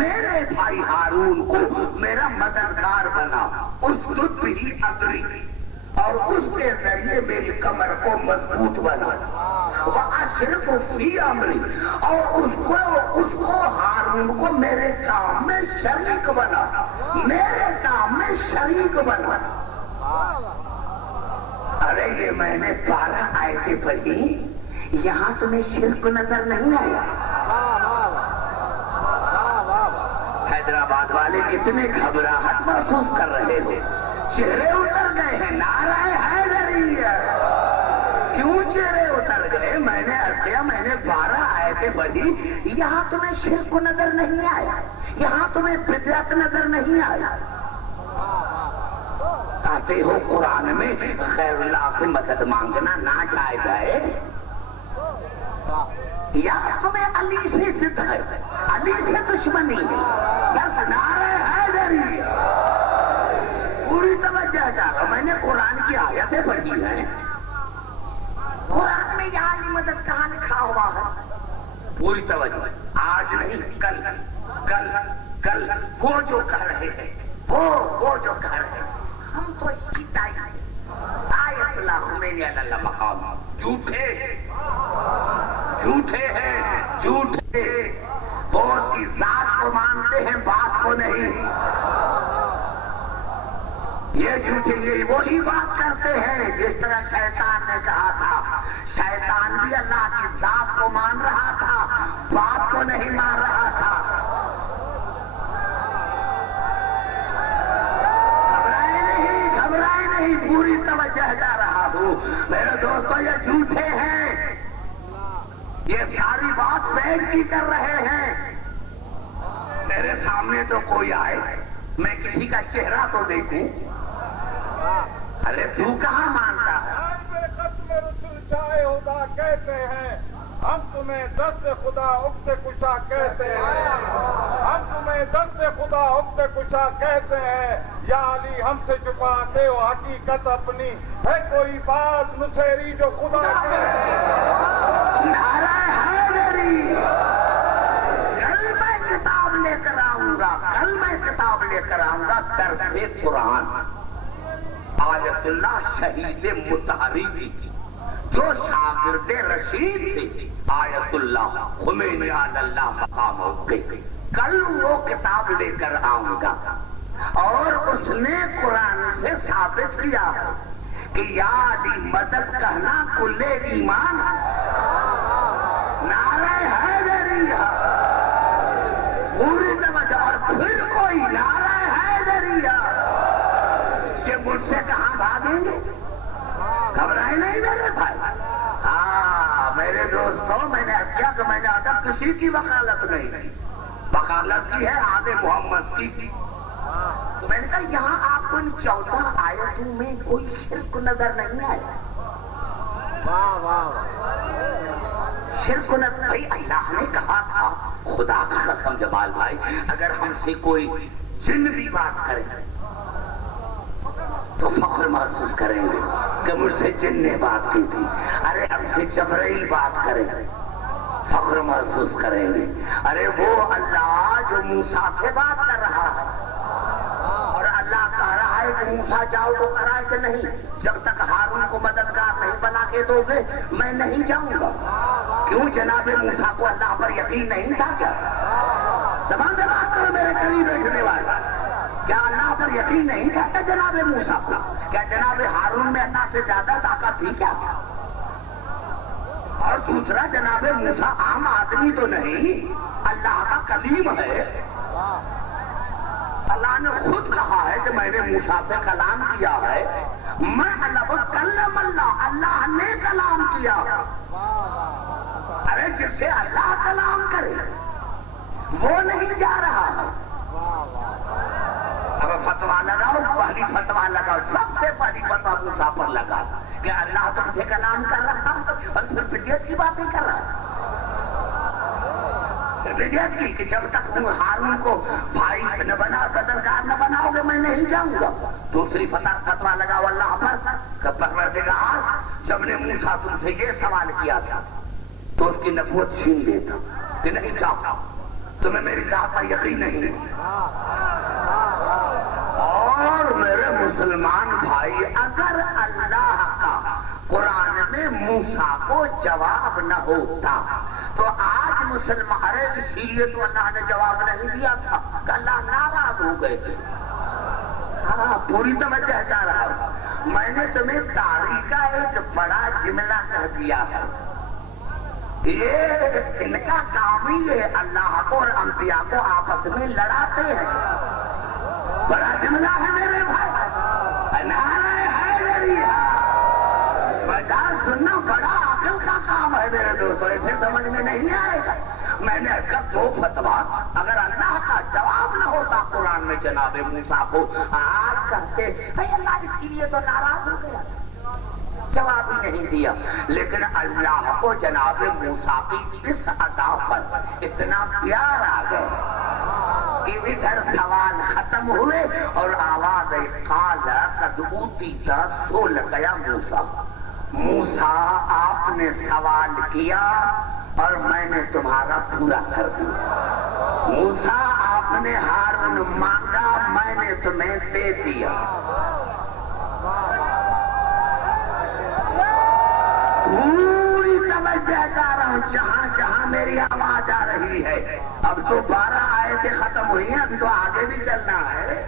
میرے بھائی ہارون کو میرا مددگار بنا. اسجد بِهِ أَزْرِي اور اس کے ذریعے میری کمر کو مضبوط بنا. وَأَشْرِكْهُ فِي أَمْرِي اور اس کو ہارون کو میرے کام میں شریک بنا. میرے کام میں شریک بنا. ارے یہ میں نے 12 آیتیں پڑھی، یہاں تمہیں شرک نظر نہیں آیا؟ حیدرآباد والے کتنے گھبراہٹ محسوس کر رہے ہو، چہرے اتر گئے ہیں. نعرہ حیدری. کیوں چہرے آیتیں پڑھی، یہاں تمہیں شرک نظر نہیں آیا، یہاں تمہیں بدعت نظر نہیں آیا. کہتے ہو قرآن میں غیر اللہ سے مدد مانگنا ناجائز ہے، یا تمہیں علی سے ضد ہے، علی سے دشمنی ہے. بس نعرہ حیدری. پوری توجہ چاہتا، میں نے قرآن کی آیتیں پڑھی ہیں. قرآن میں یا علی مدد کہاں لکھا ہوا ہے؟ پوری توجہ. آج نہیں، کل کل کل وہ جو کہہ رہے ہیں، وہ جو کہہ رہے ہیں، ہم تو اس کی آیت اللہ خمینی علیہ مقام جھوٹے ہیں، جھوٹے. وہ اس کی ذات کو مانتے ہیں، بات کو نہیں. یہ جھوٹے یہ وہی بات کرتے ہیں جس طرح شیطان نے کہا تھا. شیطان بھی اللہ کی ذات کو مان رہا تھا، بات کو نہیں مان رہا تھا. گھبرائے نہیں، پوری توجہ جا رہا ہوں. میرے دوستو یہ جھوٹے ہیں، یہ ساری بات بیٹھ کی کر رہے ہیں. میرے سامنے تو کوئی آئے، میں کسی کا چہرہ تو دیکھوں. ارے تو کہاں مانتا ہے؟ خدا کہتے ہیں، ہم تمہیں دست خدا اکت کشا کہتے ہیں، ہم تمہیں دست خدا اکت کشا کہتے ہیں. یا علی ہم سے چھپاتے ہو حقیقت اپنی، ہے کوئی بات نصیری جو خدا کہتے ہیں. نعرہ حیدری. کل میں کتاب لے کر آؤں گا، کل میں کتاب لے کر آؤں گا درس قرآن. آیت اللہ شہید مطہری کی جو شاگرد رشید تھے، آیت اللہ خمینی علیہ اللہ مقام ہو گئی. کل وہ کتاب لے کر آؤں گا اور اس نے قرآن سے ثابت کیا کہ یا علی مدد کہنا کل ایمان. نعرہ حیدری. پوری توجہ. اور پھر کوئی نعرہ حیدری کہ مجھ سے کہاں بھاگیں گے؟ گھبرائے نہیں میرے بھائی. ہاں میرے دوستوں، میں نے کیا کہ میں نے آتا کسی کی وکالت نہیں، وکالت کی ہے آل محمد کی. تو میں نے کہا یہاں آپ کو ان 14 آیتوں میں کوئی شرک نظر نہیں آیا. شرک نظر. بھائی اللہ نے کہا تھا، خدا کا قسم جمال بھائی، اگر ہم سے کوئی جن بھی بات کرے تو فخر محسوس کریں گے کہ مجھ سے جن نے بات کی تھی. ارے ہم سے جبرائیل بات کرے، فخر محسوس کریں گے. ارے وہ اللہ جو موسیٰ سے بات کر رہا ہے، اور اللہ کہہ رہا ہے کہ موسیٰ جاؤ تو کرائے کہ نہیں، جب تک ہارون کو مددگار نہیں بنا کے دو گے میں نہیں جاؤں گا. کیوں؟ جناب موسیٰ کو اللہ پر یقین نہیں تھا کیا؟ زبان سے بات کرو میرے قریب بیٹھنے والے. کیا اللہ پر یقین نہیں تھا کہ جناب موسیٰ کو؟ کیا جناب ہارون میں اللہ سے زیادہ طاقت تھی کیا؟ اور دوسرا، جناب موسیٰ عام آدمی تو نہیں، اللہ کا کلیم ہے. اللہ نے خود کہا ہے کہ میں نے موسیٰ سے کلام کیا ہے. میں کلم اللہ، اللہ نے کلام کیا. ارے جس سے اللہ کلام کرے وہ نہیں جا رہا ہے. اب فتوا لگاؤ، پہلی فتوا لگاؤ، سب سے پہلی فتوا موسیٰ پر لگا کہ اللہ تم سے کلام کر رہا اور پھر بدعت کی باتیں کر رہا ہے. بدعت کی کہ جب تک تم ہارون کو بھائی نہ بنا، مددگار نہ بناؤ گے میں نہیں جاؤں گا. دوسری فتوا لگاؤ اللہ پر کہ پروردگار جب نے موسیٰ تم سے یہ سوال کیا تھا تو اس کی نبوت چھین لیتا کہ نہیں چاہتا، تمہیں میری ذات پر یقین نہیں. اور میرے مسلمان بھائی، اگر اللہ کا قرآن میں موسیٰ کو جواب نہ ہوتا تو آج مسلمان، ارے اسی لیے تو اللہ نے جواب نہیں دیا تھا کہ اللہ ناراض ہو گئے تھے. ہاں پوری توجہ چاہ رہا ہوں. میں نے تمہیں تاریخ کا ایک بڑا جملہ کہہ دیا ہے. یہ ان کا کام ہی ہے، اللہ کو اور انبیاء کو آپس میں لڑاتے ہیں. بڑا جملہ ہے میرے بھائی، نعرہ حیدری. بجائے سننا بڑا عقل کا کام ہے میرے دوستوں، اسے سمجھ میں نہیں آئے گا. میں نے کہا دو فتوا، اگر اللہ کا جواب نہ ہوتا قرآن میں جناب موسیٰ کو آج کرتے، اللہ اس کے لیے تو ناراض ہو گیا، جواب ہی نہیں دیا. لیکن اللہ کو جناب موسیٰ کی اس ادا پر اتنا پیار آ گیا کہ ادھر سوال ختم ہوئے اور آواز قال قد اوتیت سؤلک یا موسیٰ. موسیٰ آپ نے سوال کیا اور میں نے تمہارا پورا کر دیا. موسیٰ آپ نے ہارون مانگا، میں نے تمہیں دے دیا. پوری توجہ کر رہا ہوں جہاں جہاں میری آواز آ رہی ہے. اب تو 12 آیتیں ختم ہوئی ہیں، ابھی تو آگے بھی چلنا ہے.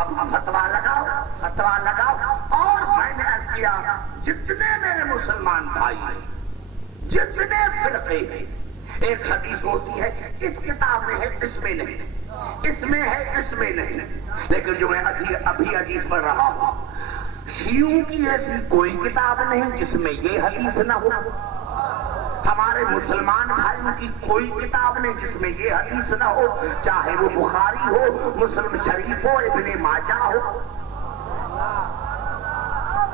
اب فتوا لگاؤ، فتوا لگاؤ. اور میں نے عرض کیا جتنے میرے مسلمان بھائی ہیں، جتنے فرقے ہیں، ایک حدیث ہوتی ہے اس کتاب میں ہے اس میں نہیں، اس میں ہے اس میں نہیں. لیکن جو میں ابھی حدیث پڑھ رہا ہوں، شیعوں کی ایسی کوئی کتاب نہیں جس میں یہ حدیث نہ ہو. ہمارے مسلمان بھائیوں کی کوئی کتاب نہیں جس میں یہ حدیث نہ ہو، چاہے وہ بخاری ہو، مسلم شریف ہو، ابن ماجہ ہو.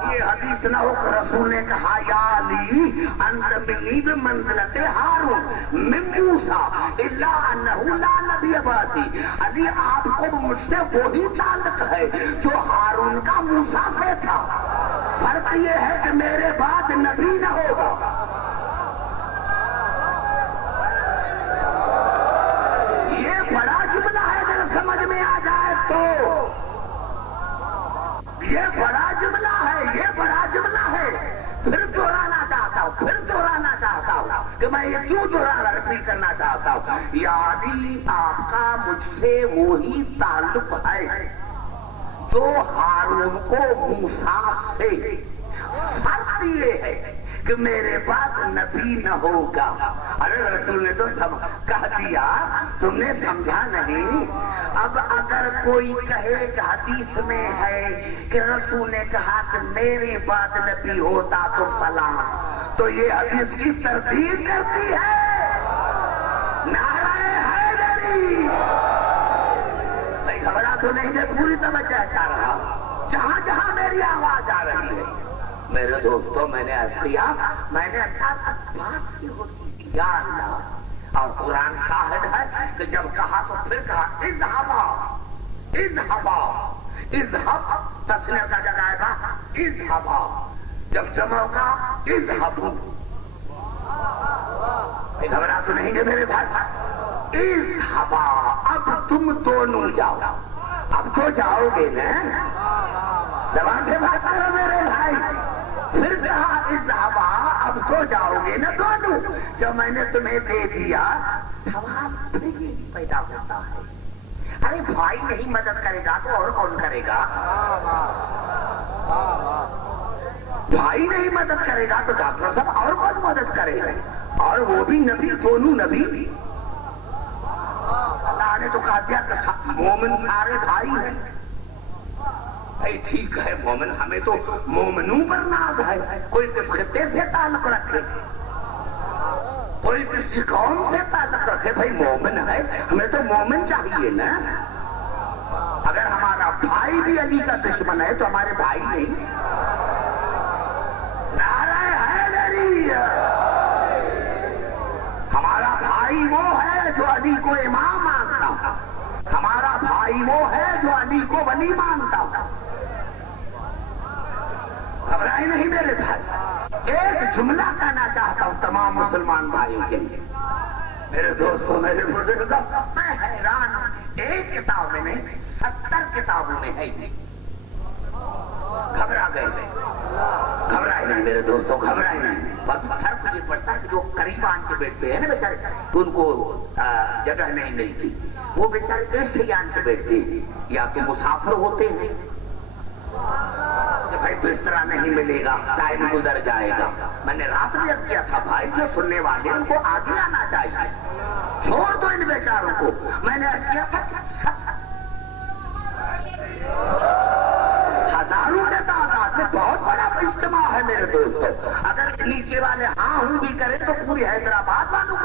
یہ حدیث نہ ہو کہ رسول نے کہا یا علی انت منی بمنزلت ہارون من موسیٰ الا انہ لا نبی بعدی. علی آپ کو مجھ سے وہی تعلق ہے جو ہارون کا موسیٰ سے تھا، فرق یہ ہے کہ میرے بعد نبی نہ ہوگا. یہ بڑا جملہ ہے، اگر سمجھ میں آ جائے تو یہ بڑا جملہ ہے، یہ بڑا جملہ ہے. پھر دہرانا چاہتا ہوں، پھر دہرانا چاہتا ہوں کہ میں یہ کیوں ریپیٹ کرنا چاہتا ہوں. یعنی آپ کا مجھ سے وہی تعلق ہے جو ہارون کو موسیٰ سے. فرق یہ ہے کہ میرے بعد نبی نہ ہوگا. ارے رسول نے تو سب کہہ دیا، تم نے سمجھا نہیں. اب اگر کوئی کہے کہ حدیث میں ہے کہ رسول نے کہا کہ میرے بعد نبی ہوتا تو فلاں، تو یہ حدیث کی تردید کرتی ہے. نعرہ حیدری. میں گھبرا تو نہیں ہے، پوری توجہ کر رہا ہوں جہاں جہاں میری آواز آ رہی ہے. میرے دوستوں میں نے عرض کیا، میں نے بات کی ہوتی یا اللہ، اور قرآن شاہد ہے کہ جب کہا تو پھر کہا اذهبا اذهبا اذهب، تسنیہ کا جگہ آئے گا اذهبا، جب جمع کا اذهبوا. گھبرا تو نہیں ہے میرے بھائی. اذهبا، اب تم دونوں جاؤ. اب تو جاؤ گے نا، زبان سے بات کرو میرے بھائی. پھر کہا اذهبا، اب تو جاؤ گے نا دونوں. جب میں نے تمہیں دے دیا، سوال پھر یہ پیدا ہوتا ہے، ارے بھائی نہیں مدد کرے گا تو اور کون کرے گا؟ بھائی نہیں مدد کرے گا تو ڈاکٹر صاحب اور کون مدد کرے گا؟ اور وہ بھی نبی، دونوں نبی. اللہ نے تو کہا دیا کہ مومن سارے بھائی ہیں. ٹھیک ہے مومن، ہمیں تو مومنوں پر ناز ہے. کوئی کس خطے سے تعلق رکھے، کوئی کسی قوم سے تعلق رکھے، بھائی مومن ہے، ہمیں تو مومن چاہیے نا. اگر ہمارا بھائی بھی علی کا دشمن ہے تو ہمارے بھائی نہیں. نعرہ حیدری. ہمارا بھائی وہ ہے جو علی کو امام مانتا، ہمارا بھائی وہ ہے جو علی کو ولی مانتا. گھبرائے نہیں میرے بھائی. ایک جملہ کہنا چاہتا ہوں تمام مسلمان بھائیوں کے لیے. میرے دوستوں، میرے بزرگوں، میں حیران ہوں، ایک کتاب میں نہیں 70 کتابوں میں ہے. گھبرا گئے، گھبرائے نہیں میرے دوستوں، گھبرائے نہیں. بس فرق یہ پڑتا ہے کہ جو قریبان کے بیٹھتے ہیں نا بیچارے، ان کو جگہ نہیں ملتی. وہ بیچارے ایشیان کے بیٹھتے ہیں، یا تو مسافر ہوتے ہیں کہ بھائی بسترا نہیں ملے گا، ٹائم گزر جائے گا. میں نے رات میں کیا تھا بھائی، جو سننے والے ان کو آگے آنا چاہیے، چھوڑ دو ان بیچاروں کو. میں نے کیا تھا ہزاروں کے تعداد میں بہت بڑا اجتماع ہے میرے دوستوں. اگر نیچے والے ہاں ہوں بھی کرے تو پوری حیدرآباد والوں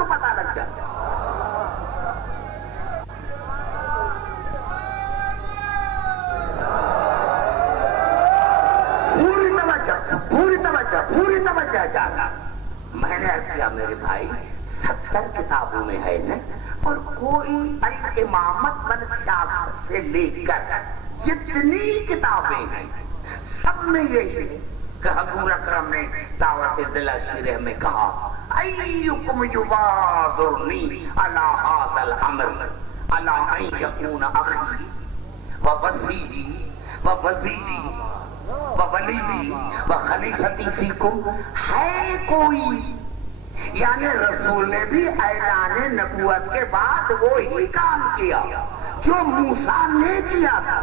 پوری توجہ چاہتا. میں نے عرض کیا میرے بھائی 70 کتابوں میں ہے نا, اور کوئی الامامت والسیاست سے لے کر جتنی کتابیں ہیں سب میں یہی کہ حضور اکرم نے دعوت ضلع شیرہ میں کہا ایکم یبادرنی علی ھذا الامر علی ان یکون اخی ووصیی ووزیری وولیی وخلیفتی فیکم. ہے کوئی, یعنی رسول نے بھی اعلان نبوت کے بعد وہی کام کیا جو موسیٰ نے کیا تھا.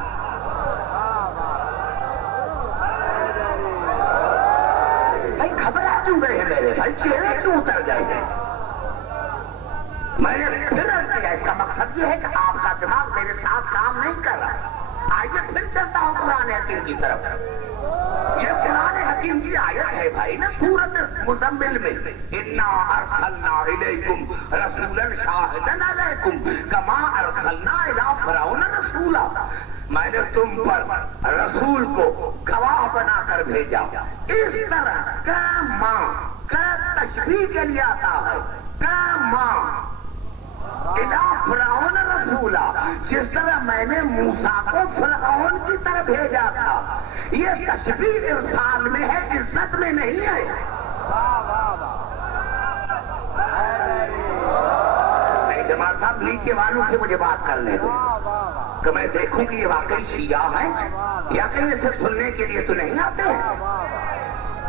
بھائی گھبرا کیوں گئے ہیں میرے بھائی, چہرے کیوں اتر گئے ہیں؟ میں نے پھر عرض کیا اس کا مقصد یہ ہے کہ آپ کا دماغ میرے ساتھ کام نہیں کر رہا. آئیے پھر چلتا ہوں قرآن حکیم کی طرف. یہ قرآن حکیم کی آیت ہے بھائی نا سورۃ مزمل میں, انا ارسلنا الیکم رسولا شاہدا علیکم کما ارسلنا الی فرعون رسولا. میں نے تم پر رسول کو گواہ بنا کر بھیجا. اس طرح کا ماں کا تشبیہ کے لیے آتا ہے کا ماں الی فرعون رسولا, جس طرح میں نے موسیٰ کو فرعون کی طرف بھیجا تھا. یہ تشبیہ ارسال میں ہے, عزت میں نہیں ہے. جماعت صاحب نیچے والوں سے مجھے بات کرنے دو کہ میں دیکھوں کہ یہ واقعی شیعہ ہیں یا کہ یہ صرف سننے کے لیے تو نہیں آتے ہیں.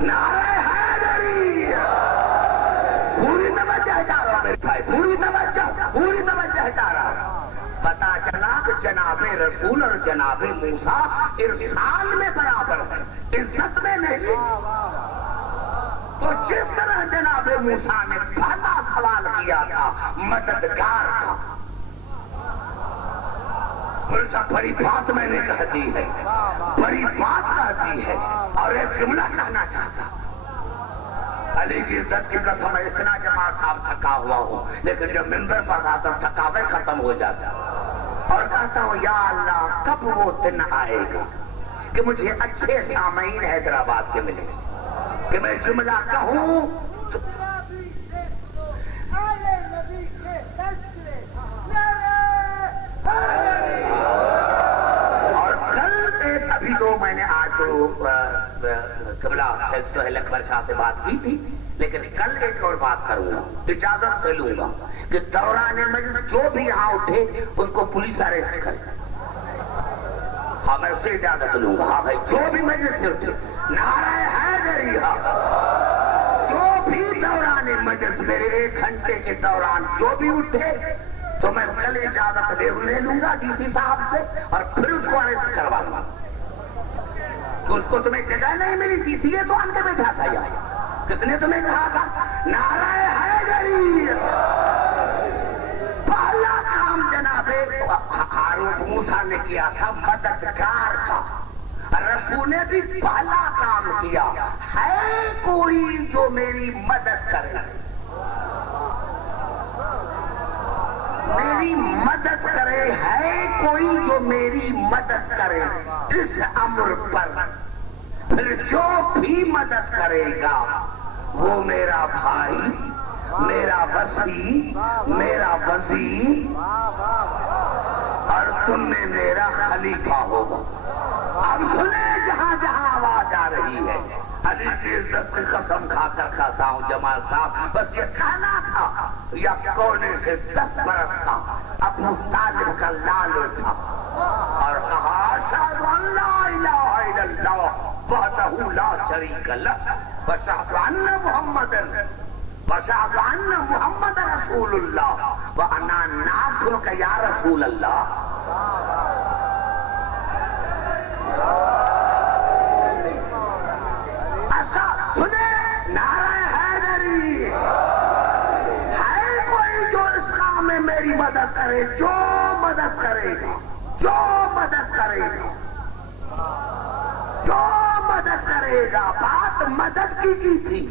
نعرہ حیدری, پوری توجہ چاہ رہا ہوں میرے بھائی, پوری توجہ چاہ رہا ہوں. پتا چلا کہ جناب رسول اور جناب موسیٰ ارسال میں برابر ہے, عزت میں نہیں. تو جس طرح جناب موسیٰ نے پہلا سوال کیا تھا مددگار کا, بڑی بات میں نے کہہ دی ہے, بڑی بات کہہ دی ہے, اور ایک جملہ کہنا چاہتا. علی کی عزت کی قسم اتنا جماعت صاحب تھکا ہوا ہوں, لیکن جب ممبر پر آتا ہوں تھکاوٹ ختم ہو جاتا اور کہتا ہوں یا اللہ کب وہ دن آئے گا کہ مجھے اچھے سامعین حیدرآباد کے ملے کہ میں جملہ کہوں. اور کل ابھی تو میں نے آج قبلہ شیخ سہیل اکبر شاہ سے بات کی تھی, لیکن کل ایک اور بات کروں گا, اجازت سے لوں گا کہ دوران مجلس جو بھی یہاں اٹھے ان کو پولیس اریسٹ کرے. ہاں میں اسے اجازت لوں گا. ہاں بھائی جو بھی مجلس سے اٹھے, نعرہ حیدری, جو بھی دوران مجلس میرے 1 گھنٹے کے دوران جو بھی اٹھے تو میں کل اجازت لے لوں گا ڈی سی صاحب سے اور پھر اس کو اریسٹ کروا لوں گا. اس کو تمہیں جگہ نہیں ملی تھی, اسی لیے تو اندر بیٹھا تھا. یہاں کس نے تمہیں کہا تھا نعرہ حیدری؟ پہلا کام جناب ہارون موسیٰ نے کیا تھا مددگار کا, رسول نے بھی پہلا کام کیا ہے کوئی جو میری مدد کرے, میری مدد کرے, ہے کوئی جو میری مدد کرے اس امر پر. پھر جو بھی مدد کرے گا وہ میرا بھائی, میرا وصی, میرا وزیر اور تم میں میرا خلیفہ ہوگا. اب سنیں جہاں جہاں آواز آ رہی ہے, علی کی عزت کی قسم کھا کر کہتا ہوں جمال صاحب بس یہ کہنا تھا. یا کونے سے 10 برس کا ابو طالب کا لال اٹھا اور کہا اشہد ان لا الہ الا اللہ وحدہ لا شریک لہ واشہد ان محمد رسول اللہ وانا ناصرک یا رسول اللہ. ایسا سنیں نعرہ حیدری, ہے کوئی جو اس کام میں میری مدد کرے, جو مدد کرے گا, جو مدد کرے گا, جو مدد کرے گا. بات مدد کی تھی,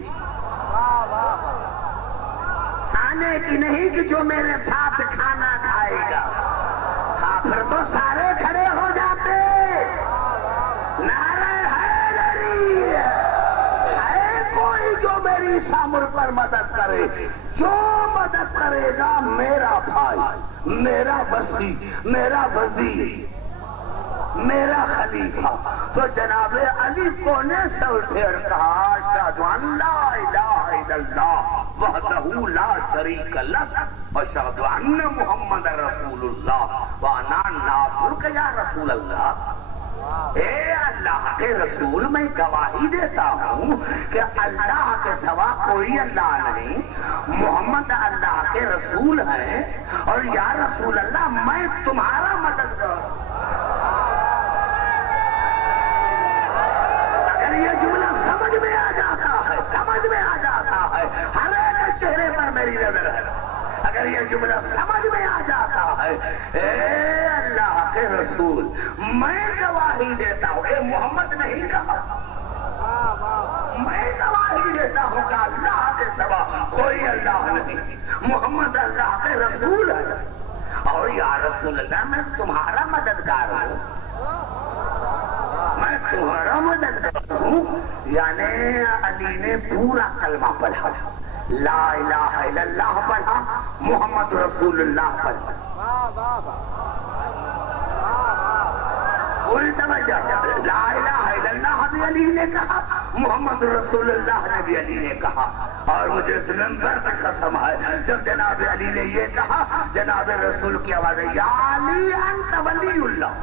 کھانے کی نہیں کہ جو میرے ساتھ کھانا کھائے گا. ہاں پھر تو سارے کھڑے ہو جاتے. نعرہ حیدری, ہے کرے گا میرا بھائی، میرا وسیع، میرا وزیر، میرا خلیفہ، تو جناب علی کونے سے اٹھے اور کہا اشہد ان لا الہ الا اللہ وحدہ لا شریک لہ واشہد ان محمد رسول اللہ وانا ناصرک یا رسول اللہ۔ اے اللہ کے رسول، میں گواہی دیتا ہوں کہ اللہ کے سوا کوئی اللہ نہیں، محمد اللہ کے رسول ہیں، اور یا رسول اللہ میں تمہارا مددگار۔ اگر یہ جملہ سمجھ میں آ جاتا ہے، سمجھ میں آ جاتا ہے، ہر ایک چہرے پر میری نظر ہے، اگر یہ جملہ سمجھ میں آ جاتا ہے، اے اللہ کے رسول میں گواہی دیتا ہوں، اے محمد نہیں کہا، میں گواہی دیتا ہوں کہ اللہ کے سوا کوئی اللہ نہیں، محمد اللہ کے رسول ہے، اور یا رسول اللہ میں تمہارا مددگار ہوں، میں تمہارا مددگار ہوں۔ یعنی علی نے پورا کلمہ پڑھا، لا الہ الا اللہ پڑھا، محمد رسول اللہ پڑھا، پوری توجہ، لا الہ الا اللہ بھی علی نے کہا، محمد رسول اللہ نے بھی علی نے کہا، اور مجھے اس منبر پہ قسم ہے جب جناب علی نے یہ کہا، جناب رسول کی آواز ہے یا علی انت ولی اللہ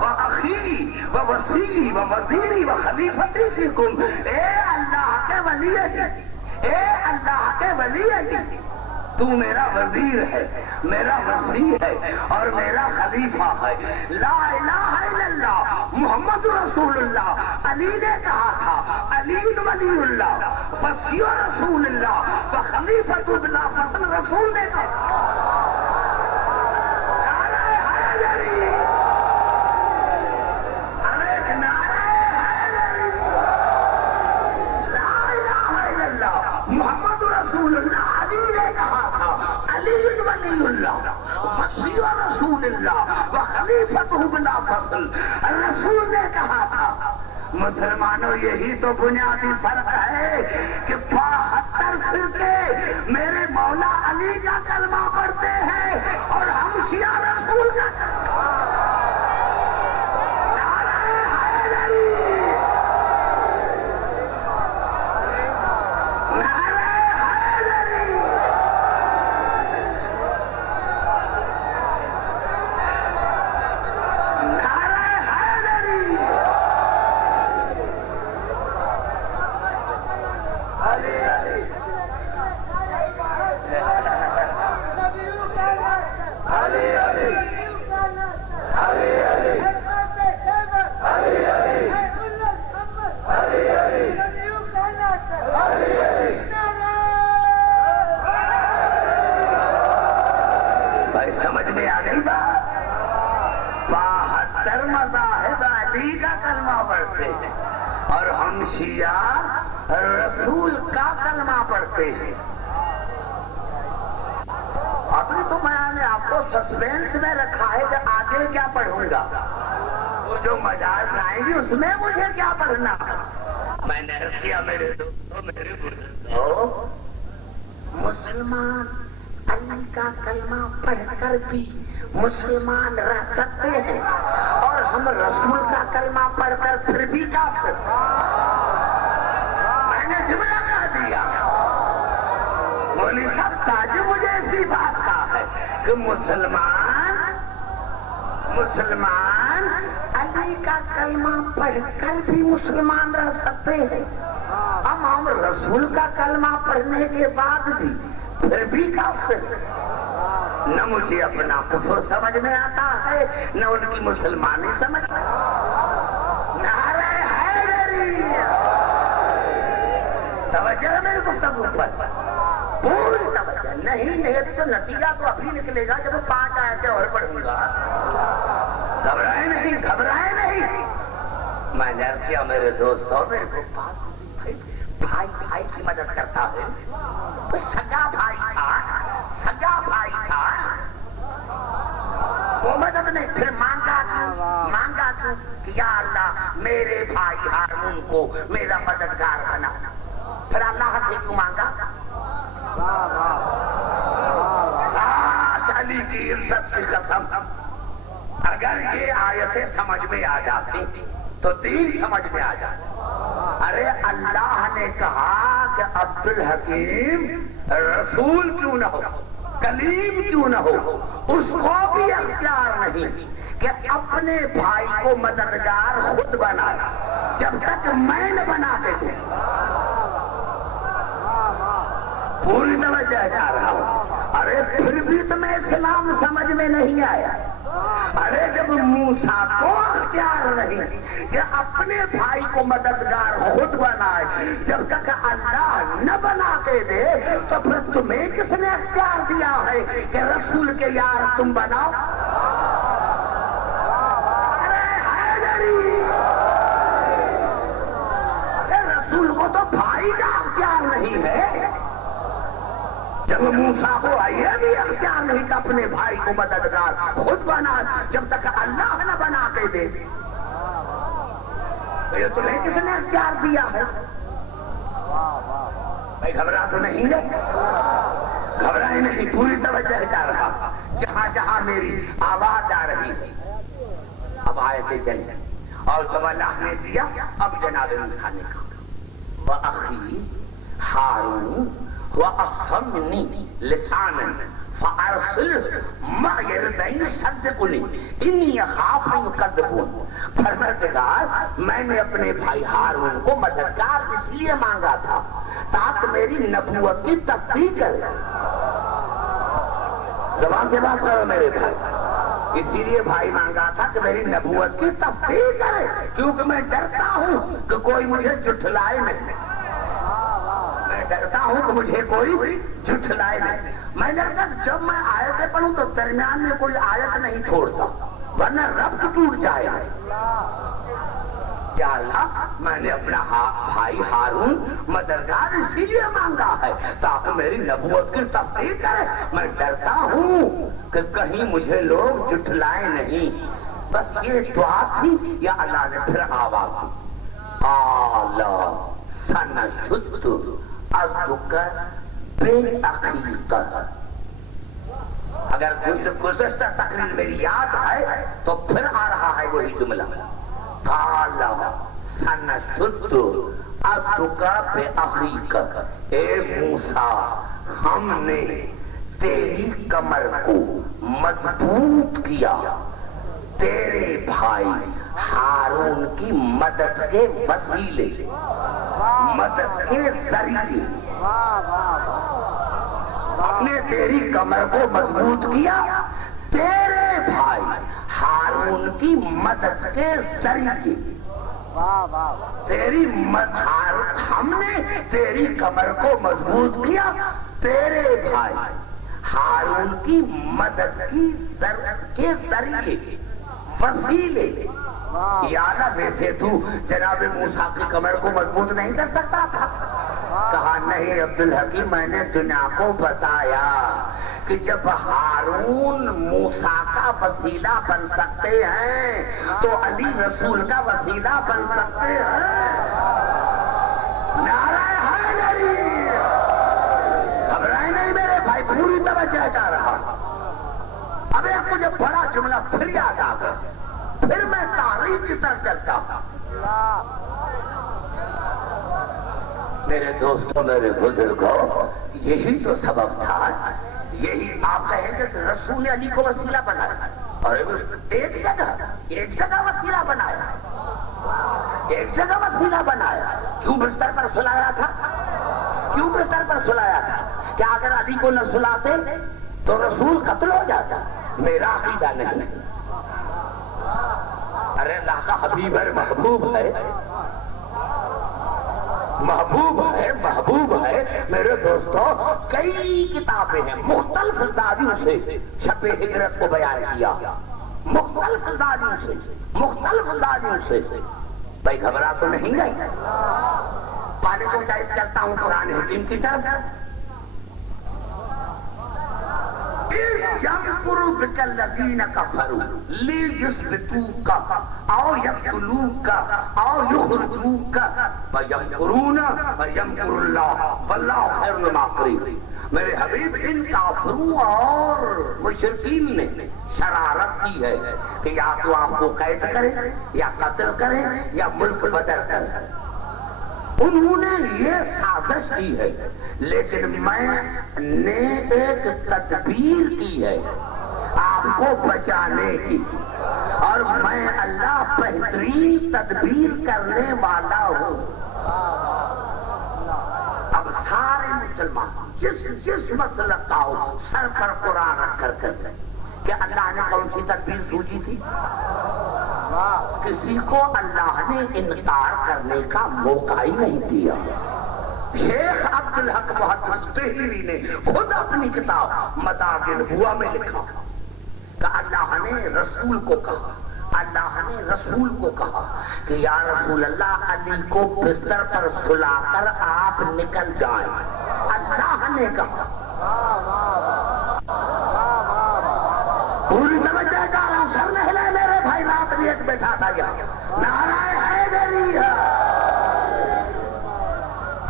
وَأَخِي وَوَسِيلِي وَوَزِيرِي وَخَلِيفَتِي فِيكُمْ، اے اللہ کے ولی ہے، اے اللہ کے ولی ہے، تو میرا وزیر ہے، میرا وسیع ہے، اور میرا خلیفہ ہے، لا الہ الا اللہ محمد رسول اللہ۔ علی نے کہا تھا علی ولی اللہ وسیع رسول اللہ وخلیفۃ بلا فضل، رسول نے کہا محمد رسول اللہ، علی نے کہا تھا علی ولی اللہ وسیع رسول اللہ وخلیفۃ بلا فصل، رسول نے کہا تھا۔ مسلمانوں یہی تو بنیادی فرق ہے کہ 72 فرقے میرے مولا علی کا کلمہ پڑھتے ہیں اور ہم شیعہ رسول کا اور ہم شیعہ رسول کا کلمہ پڑھتے ہیں۔ ابھی تو میں نے آپ کو سسپینس میں رکھا ہے کہ آگے کیا پڑھوں گا، وہ جو مجاز لائیں گی اس میں مجھے کیا پڑھنا۔ میں نے کیا میرے دوستوں، میرے بزرگوں، مسلمان علی کا کلمہ پڑھ کر بھی مسلمان رہ سکتے ہیں، اور ہم رسول کا کلمہ پڑھ کر پھر بھی کافر۔ میں نے جملہ کہہ دیا، مولوی صاحب تاج مجھے اسی بات کا ہے کہ مسلمان علی کا کلمہ پڑھ کر بھی مسلمان رہ سکتے ہیں، ہم رسول کا کلمہ پڑھنے کے بعد بھی پھر بھی کافر۔ نہ مجھے اپنا کفر سمجھ میں آتا ہے، نہ ان کی مسلمانی سمجھ میں۔ نعرہ حیدری، توجہ ہے میرے گفتگو پر، پوری توجہ۔ نہیں تو نتیجہ تو ابھی نکلے گا جب 5 آیتیں اور پڑھوں گا۔ گھبرائے نہیں، گھبرائے نہیں۔ میں نے کیا میرے دوستوں، میرے کو بھائی بھائی کی مدد کرتا ہے، سگا بھائی تھا، سگا بھائی تھا، وہ مدد نے پھر مانگا کہ یا اللہ میرے بھائی ہارون کو میرا مددگار بنا۔ پھر اللہ سے کیوں مانگا؟ اگر یہ آیتیں سمجھ میں آ جاتی تو دین سمجھ میں آ جاتا۔ ارے اللہ نے کہا کہ عبد الحکیم رسول کیوں نہ ہو، کلیم کیوں نہ ہو، اس کو بھی اختیار نہیں کہ اپنے بھائی کو مددگار خود بنانا جب تک میں نہ بنا کے دوں۔ پوری توجہ چاہ رہا ہوں۔ ارے پھر بھی تمہیں اسلام سمجھ میں نہیں آیا۔ ارے جب موسیٰ کو اختیار نہیں کہ اپنے بھائی کو مددگار خود بنائے جب تک اللہ نہ بنا کے دے، تو پھر تمہیں کس نے اختیار دیا ہے کہ رسول کے یار تم بناؤ؟ ارے حیدری، ارے رسول کو تو بھائی کا اختیار نہیں ہے۔ جب موسیٰ کو یہ بھی اختیار نہیں کہ اپنے بھائی کو مددگار خود بنا جب تک اللہ نہ بنا کے دے، تو یہ تمہیں کس نے اختیار دیا ہے؟ بھائی گھبرا تو نہیں ہے؟ گھبرائے نہیں، پوری توجہ جا رہا جہاں جہاں میری آواز آ رہی ہے۔ اب آیتیں چلیں اور جب اللہ نے دیا اب جناب موسیٰ نے کہا وَأَخِي ہارون وَأَفْهَمْنِي لِسَانًا فَأَرْسِلْهُ مَعِيَ رِدْءً يُصَدِّقُنِي إِنِّي أَخَافُ أَن يُكَذِّبُونِ۔ پروردگار میں نے اپنے بھائی ہارون کو مددگار اس لیے مانگا تھا تاکہ میری نبوت کی تصدیق کرے۔ زبان سے بات کرو میرے بھائی، اسی لیے بھائی مانگا تھا کہ میری نبوت کی تصدیق کرے، کیونکہ میں ڈرتا ہوں کہ کوئی مجھے جھٹلائے نہیں، ڈرتا ہوں کہ مجھے کوئی جھٹلائے نہیں۔ میں ڈرتا جب میں آیتیں پڑھوں تو درمیان میں کوئی آیت نہیں چھوڑتا ورنہ ربط ٹوٹ جائے۔ یا اللہ میں نے اپنا بھائی ہارون مددگار اسی لیے مانگا ہے تاکہ میری نبوت کی تصدیق کرے۔ میں ڈرتا ہوں کہ کہیں مجھے لوگ جھٹلائے نہیں۔ بس یہ دعا تھی یا اللہ نے پھر آواز دی قال سنشد عضدک بالعقیقہ۔ اگر گزشتہ تقریر میری یاد ہے تو پھر آ رہا ہے وہی جملہ قال سنشد عضدک بالعقیقہ۔ اے موسیٰ ہم نے تیری کمر کو مضبوط کیا تیرے بھائی ہارون کی مدد کے وسیلے، مدد کے ذریعے ہم نے تیری کمر کو مضبوط کیا تیرے بھائی ہارون کی مدد کے ذریعے۔ ہم نے تیری کمر کو مضبوط کیا تیرے بھائی ہارون کی مدد کے ذریعے، وسیلے۔ یا نہ ویسے تو جناب موسیٰ کی کمر کو مضبوط نہیں کر سکتا تھا؟ کہا نہیں عبد الحکیم، میں نے دنیا کو بتایا کہ جب ہارون موسیٰ کا وسیلہ بن سکتے ہیں تو علی رسول کا وسیلہ بن سکتے ہیں۔ نعرہ حیدری! گھبرائے نہیں میرے بھائی، پوری توجہ چاہ رہا۔ اب ایک مجھے بڑا جملہ پھر یاد آ گیا، پھر میں تاریخ کی طرف چلتا ہوں۔ میرے دوستوں، میرے بزرگوں، یہی تو سبب تھا، یہی آپ کہیں کہ رسول علی کو وسیلہ بنایا اور ایک جگہ وسیلہ بنایا، ایک جگہ وسیلہ بنایا۔ کیوں بستر پر سلایا تھا؟ کیوں بستر پر سلایا تھا؟ کیا اگر علی کو نہ سلاتے تو رسول قتل ہو جاتا؟ میرا عقیدہ نہیں۔ ارے اللہ کا حبیب ہے، محبوب ہے، محبوب ہے، محبوب ہے۔ میرے دوستوں، کئی کتابیں ہیں مختلف زاویوں سے شب ہجرت کو بیان کیا، مختلف زاویوں سے، مختلف زاویوں سے۔ بھائی گھبرا تو نہیں گئے؟ پہلے تو چلتا ہوں قرآن حکیم کی طرف۔ يَمْكُرُ بِكَ الَّذِينَ كَفَرُوا لِيُثْبِتُوكَ أَوْ يَقْتُلُوكَ أَوْ يُخْرِجُوكَ وَيَمْكُرُونَ وَيَمْكُرُ اللَّهُ وَاللَّهُ خَيْرُ الْمَاكِرِينَ۔ میرے حبیب، ان کافروں اور مشرکین نے شرارت کی ہے کہ یا تو آپ کو قید کرے یا قتل کرے یا ملک بدل کرے. انہوں نے یہ سازش کی ہے، لیکن میں نے ایک تدبیر کی ہے آپ کو بچانے کی، اور میں اللہ بہترین تدبیر کرنے والا ہوں. اب سارے مسلمان جس مسلک کا ہو سر پر قرآن رکھ کر کرتے کہ اللہ نے کون سی تدبیر سوچی تھی؟ کسی کو اللہ نے انکار کرنے کا موقع ہی نہیں دیا. شیخ عبدالحق محدث دہلوی نے خود اپنی کتاب مدارج النبوہ میں لکھا کہ اللہ نے رسول کو کہا کہ یا رسول اللہ علی کو بستر پر سلا کر آپ نکل جائیں. اللہ نے کہا. پوری توجہ چاہ رہا ہوں، سر نہ ہلائے میرے بھائی. رات بھی ایک بیٹھا تھا یہاں، نعرہ حیدری ہے.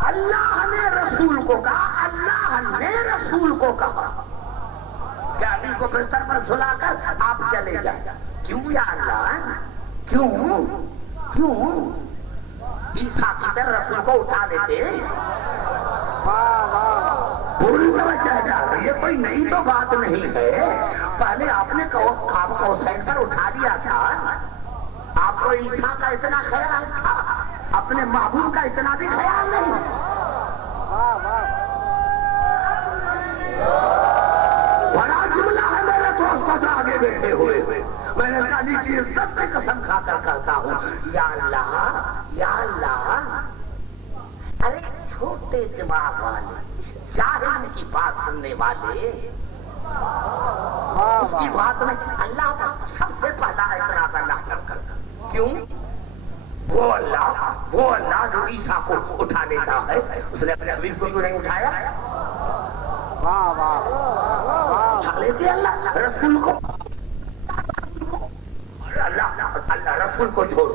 اللہ نے رسول کو کہا، اللہ نے رسول کو کہا کہ علی کو بستر پر سلا کر آپ چلے جائیں. کیوں یا اللہ؟ کیوں عیسیٰ کی طرح رسول کو اٹھا لیتے. پوری توجہ چاہ رہی ہے، کوئی نئی تو بات نہیں ہے. پہلے آپ نے قاب قوسین پر اٹھا لیا تھا. آپ کو عیسیٰ کا اتنا خیال تھا، اپنے محبوب کا اتنا بھی خیال نہیں. بڑا جملہ ہے میرے دوست آگے بیٹھے ہوئے. میں نے علی کی عزت سے قسم کھا کر کرتا ہوں، یا اللہ. ارے چھوٹے دماغ والے، جاہل کی بات سننے والے، اس کی بات میں اللہ کا سب سے پہلا اعتراض اللہ کرتا. کیوں؟ وہ اللہ جو عیسیٰ کو اٹھا لیتا ہے، اس نے اپنے حبیب کو کیوں نہیں اٹھایا؟ اٹھا لیتے اللہ رسول کو. اللہ رسول کو چھوڑ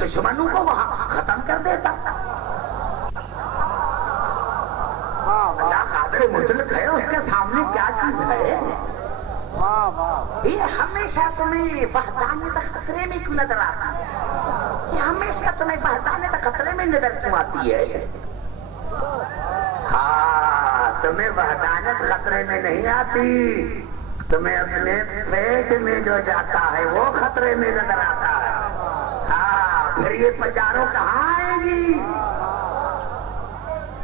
دشمنوں کو وہاں ختم کر دیتا. اللہ قادر مطلق ہے، اس کے سامنے کیا چیز ہے؟ یہ ہمیشہ تمہیں وحدانیت خطرے میں کیوں نظر آتا ہے؟ یہ ہمیشہ تمہیں وحدانیت خطرے میں نظر کیوں آتی ہے؟ ہاں، تمہیں وحدانیت خطرے میں نہیں آتی، تمہیں اپنے پیٹ میں جو جاتا ہے وہ خطرے میں نظر آتا ہے. ہاں، پھر یہ پچاروں کہاں آئیں گی؟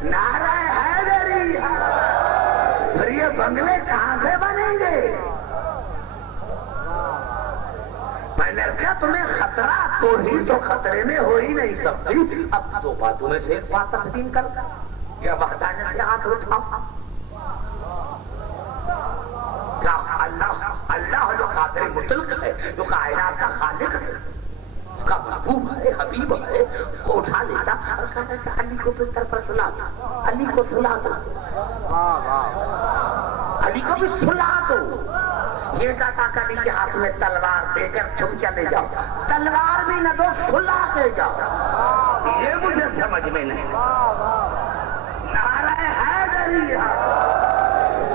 نعرہ حیدری. پھر یہ بنگلے کہاں سے بنیں گے؟ میں نے کہا تمہیں خطرہ تو ہی تو خطرے میں ہو ہی نہیں سکتی. اب دو باتوں میں سے ایک بات تسلیم کر یا وحدانیت سے ہاتھ اٹھا. اللہ جو قادر مطلق ہے، جو کائنات کا خالق ہے، اس کا محبوب ہے، حبیب ہے، کو اٹھا لیتا اور کہتا کہ علی کو بستر پر سلا دو، علی کو سلا دو، علی کو بھی سلا دو. یہ کہتا کہ علی کے ہاتھ میں تلوار دے کر تم چلے جاؤ. تلوار بھی نہ دو، سلا کے جاؤ. یہ مجھے سمجھ میں نہیں. نعرہ حیدری.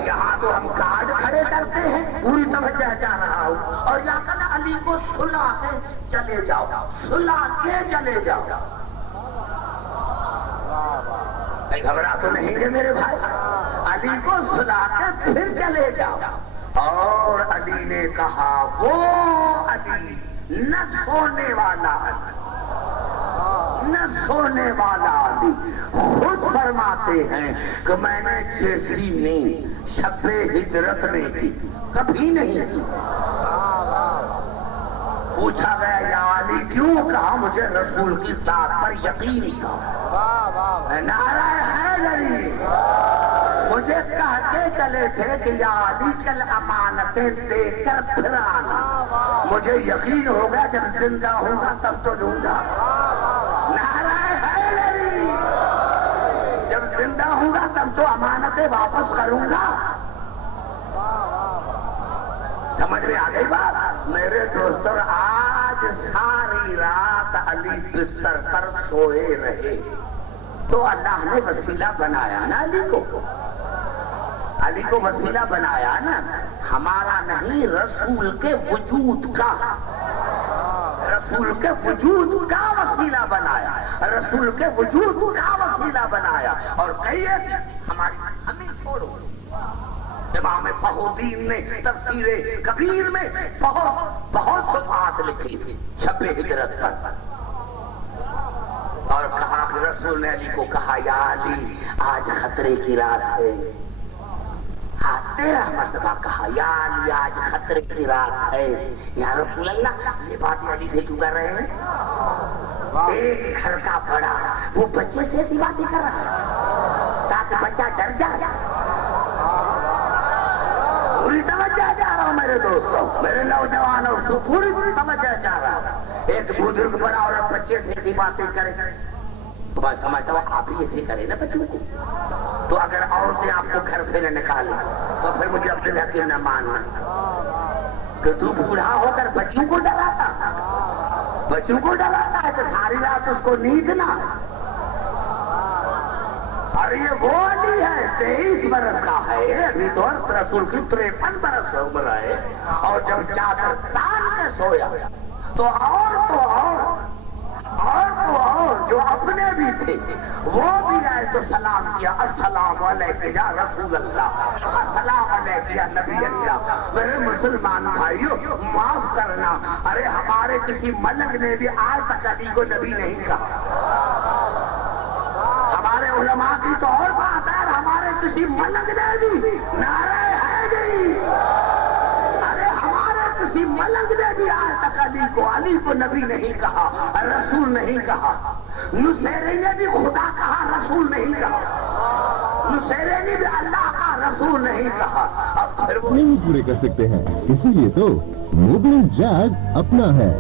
یہاں تو ہم کارڈ کھڑے کرتے ہیں، پوری توجہ چاہ رہا ہوں. اور یا کہنا علی کو سلا کے چلے جاؤ، سلا کے چلے جاؤ. گھبرا تو نہیں گے میرے بھائی؟ علی کو سلا کے پھر چلے جاؤ. اور علی نے کہا وہ علی نہ سونے والا علی خود فرماتے ہیں کہ میں نے جیسی نیند شب ہجرت میں کی کبھی نہیں کی. پوچھا گیا یا علی کیوں؟ کہا مجھے رسول کی ذات پر یقین تھا. نعرہ حیدری. مجھے کہتے چلے تھے کہ یا علی کل امانتیں دے کر پھر آنا. مجھے یقین ہو گیا جب زندہ ہوں گا تب تو دوں گا. نعرہ حیدری. جب زندہ ہوں گا تب تو امانتیں واپس کروں گا. سمجھ میں آ گئی بات میرے دوستوں؟ آج ساری رات علی بستر پر سوئے رہے تو اللہ نے وسیلہ بنایا نا علی کو وسیلہ بنایا نا. ہمارا نہیں، رسول کے وجود کا، رسول کے وجود کا وسیلہ بنایا، رسول کے وجود کا وسیلہ بنایا، اور کہیے ہماری ہمیں چھوڑو۔ امام فخرالدین نے تفسیر کبیر میں بہت صفحات لکھی تھی شب ہجرت پر، اور کہا کہ رسول نے علی کو کہا یا علی آج خطرے کی رات ہے، تیرا مرتبہ کہا یا علی آج خطرے کی رات ہے۔ یا رسول اللہ یہ بات علی سے کیوں کر رہے ہیں؟ ایک گھر کا بڑا وہ بچے سے ایسی باتیں کر رہا ہے تاکہ بچہ ڈر جائے۔ پوری توجہ چاہ رہا ہوں میرے دوستوں، میرے نوجوانوں، پوری توجہ چاہ رہا ہوں۔ ایک بزرگ بڑا اور بچے سے ایسی باتیں کرے تو میں سمجھتا ہوں آپ ہی ایسے کریں نا بچوں کو۔ تو اگر عورتیں آپ کو گھر سے نہ نکالیں تو پھر مجھے عبدالحکیم نہ ماننا کہ تو بوڑھا ہو کر بچوں کو ڈراتا، بچوں کو ڈراتا ہے تو ساری رات اس کو نیند نہ ہے۔ اور یہ وہ علی ہے 23 برس کا ہے، ابھی تو رسول کی 53 برس عمر ہے، اور جب چادر تان کے سویا تو اور جو اپنے بھی تھے وہ بھی آئے تو سلام کیا، السلام علیکم یا رسول اللہ، السلام علیکم یا نبی اللہ۔ میرے مسلمان بھائیوں معاف کرنا، ارے ہمارے کسی ملک نے بھی آج تک علی کو نبی نہیں کہا۔ ہمارے علماء کی تو اور بات ہے، ہمارے کسی ملک نے بھی نعرہ حیدری، ارے ہمارے کسی ملک نے بھی آج تک علی کو نبی نہیں کہا، رسول نہیں کہا۔ نصیرے نے بھی خدا کہا، رسول نہیں کہا۔ نصیرے نے بھی اللہ کا، رسول نہیں کہا۔ اب پھر وہ نہیں پورے کر سکتے ہیں، اسی لیے تو موبائل جاز اپنا ہے۔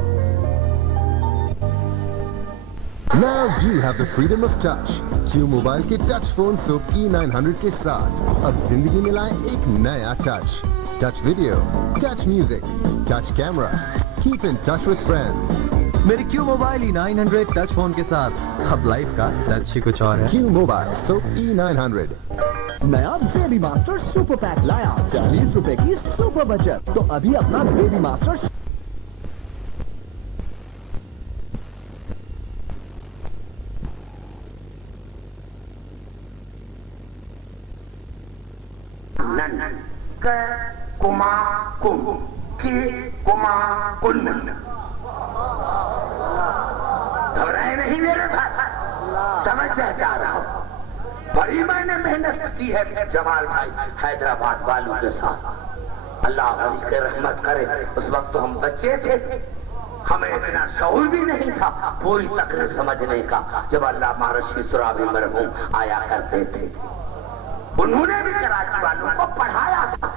Now you have the freedom of touch. Q mobile کے ٹچ فون سوپ E900 کے ساتھ اب زندگی میں لائیں ایک نیا touch. Touch video, touch music, touch camera, keep in touch with friends۔ میری کیو موبائل E900 ٹچ فون کے ساتھ اب لائف کا ٹچ ہی کچھ اور ہے۔ Q موبائل سوپ E900 نیا بیبی ماسٹر سپر پیک لایا، 40 روپے کی سپر بچت، تو ابھی اپنا بیبی ماسٹر کما کم کی کما کن، گھبرائے نہیں میرے بھائی، سمجھنا چاہ رہا ہوں۔ بڑی میں نے محنت کی ہے جمال بھائی حیدرآباد والوں کے ساتھ، اللہ علی کے رحمت کرے۔ اس وقت تو ہم بچے تھے، ہمیں اتنا شعور بھی نہیں تھا پوری تقریر سمجھنے کا، جب علامہ رشید سرابی مرحوم آیا کرتے تھے، انہوں نے بھی کراچی والوں کو پڑھایا تھا۔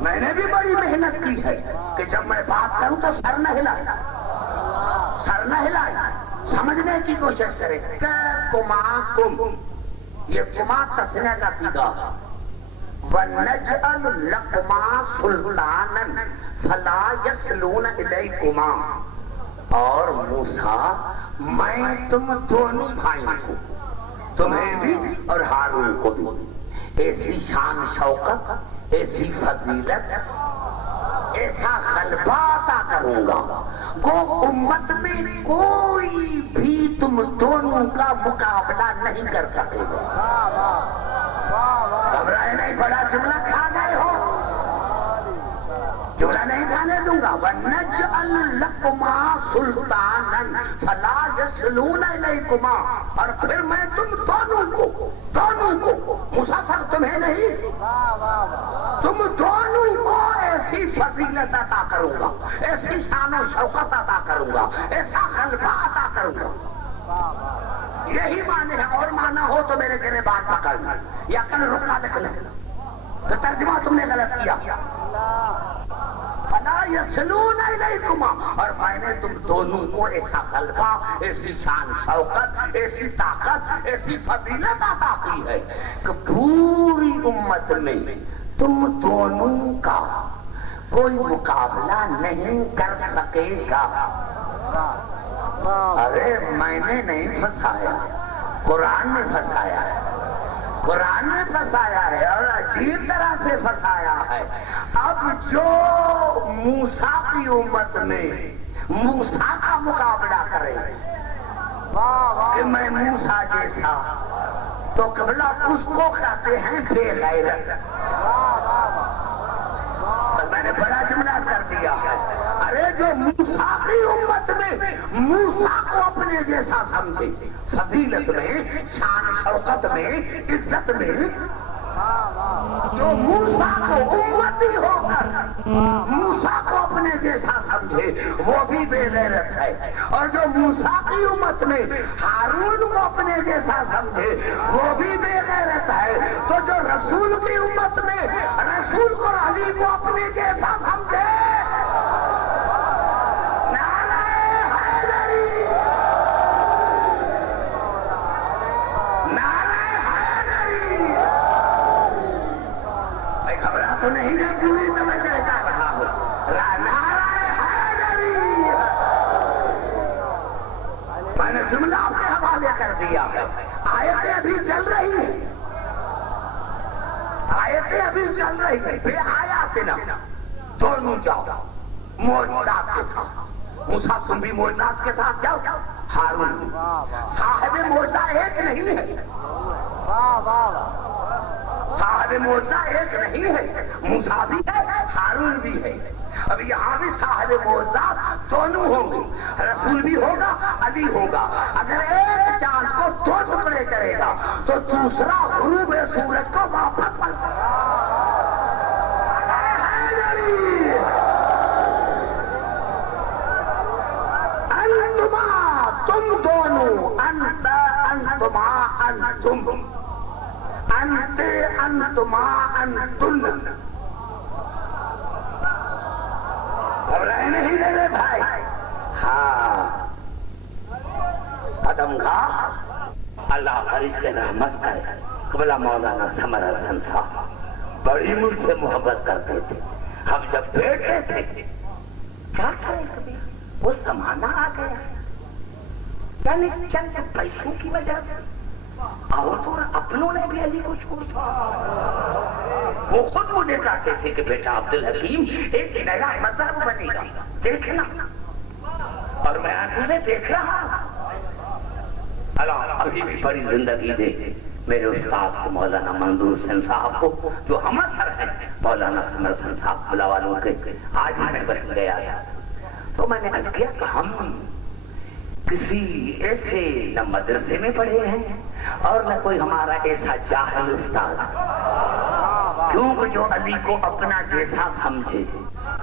میں نے بھی بڑی محنت کی ہے کہ جب میں بات کروں تو سر نہ ہلائے، سر نہ ہلائے، سمجھنے کی کوشش کریں۔ کما کم، یہ کما تسنیہ کا سیدھا، وَنَجْعَلُ لَكُمَا سُلْطَانًا فَلَا يَصِلُونَ إِلَيْكُمَا، اور موسیٰ میں تم دونوں بھائیوں کو، تمہیں بھی اور ہارون کو بھی، ایسی شان شوکت، ایسی فضیلت، ایسا غلبہ عطا کروں گا کہ امت میں کوئی بھی تم دونوں کا مقابلہ نہیں کر سکے گا۔ گھبرائے نہیں، بڑا جملہ کھا گئے ہو، جملہ نہیں کھانے دوں گا۔ وَنَجْعَلُ لَكُمَا سُلْطَانًا فَلَا يَصِلُونَ إِلَيْكُمَا، اور پھر میں تم دونوں کو مسافر تمہیں نہیں، تم دونوں کو ایسی فضیلت عطا کروں گا، ایسی شان و شوکت عطا کروں گا، ایسا غلبہ عطا کروں گا۔ یہی معنی ہے، اور معنی ہو تو میرے تیرے بات پکڑنا، یا کل رکا لکھ لیں تو ترجمہ تم نے غلط کیا۔ فَلَا يَصِلُونَ إِلَيْكُمَا، اور میں نے تم دونوں کو ایسا غلبہ، ایسی شان شوکت، ایسی طاقت، ایسی فضیلت عطا کی ہے کہ پوری امت میں تم دونوں کا کوئی مقابلہ نہیں کر سکے گا۔ ارے میں نے نہیں پھنسایا، قرآن نے پھنسایا ہے۔ قرآن نے پھنسایا ہے اور عجیب طرح سے پھنسایا ہے. اب جو موسیٰ کی امت میں موسیٰ کا مقابلہ کرے کہ میں موسیٰ جیسا, تو قبلہ اس کو کہتے ہیں بے غیرت. میں نے بڑا جملہ کر دیا ہے. ارے جو موسیٰ کی امت میں موسیٰ کو اپنے جیسا سمجھے, فضیلت میں, شان شوقت میں, عزت میں, جو موسیٰ کو امتی ہو کر موسیٰ کو اپنے جیسا سمجھے وہ بھی بے غیرت ہے. اور جو موسیٰ کی امت میں ہارون کو اپنے جیسا سمجھے وہ بھی بے غیرت ہے. تو جو رسول کی امت میں رسول کو علی کو اپنے جیسا سمجھے, تو نہیں میں پوری توجہ کر رہا ہوں. میں نے جملہ آپ کے حوالے کر دیا ہے. آیتیں ابھی چل رہی ہیں, آیتیں ابھی چل رہی ہیں. بے آیات نا دونوں جاؤ, معجزات کے ساتھ. موسیٰ تم بھی معجزات کے ساتھ جاؤ. ہارون صاحب معجزہ ایک نہیں ہے, صاحب معجزہ ایک نہیں ہے. موسیٰ بھی ہے, ہارون بھی ہے. اب یہاں بھی صاحب معجزہ دونوں ہوں گے. رسول بھی ہوگا, علی ہوگا. اگر ایک چاند کو دو ٹکڑے کرے گا تو دوسرا غروب سورج کو واپس انتما تم دونوں, انتما انتم, انتے انتما انتن. گھبرائے نہیں میرے بھائی. ہاں قدم گاہ اللہ فرید کے رحمت کرے. قبلہ مولانا ثمر حسن صاحب بڑی مجھ سے محبت کرتے تھے. ہم جب بیٹھے تھے کیا کریں, کبھی وہ زمانہ آ گیا یعنی چند پیسوں کی وجہ سے اور تو اپنوں نے بھی علی کو چھوڑ دیا. وہ خود مجھے کہتے تھے کہ بیٹا عبدالحکیم ایک نیا مذہب بنے گا, دیکھنا. اور میں تجھے دیکھ رہا. اللہ ابھی بھی بڑی زندگی دے میرے استاد مولانا منظور حسین صاحب کو, جو ہم سر ہیں مولانا ثمر حسن صاحب بلا والوں کے. آج میں بن گیا تو میں نے عرض کیا کہ ہم کسی ایسے نہ مدرسے میں پڑھے ہیں اور نہ کوئی ہمارا ایسا جاہل استاد, کیونکہ جو علی کو اپنا جیسا سمجھے.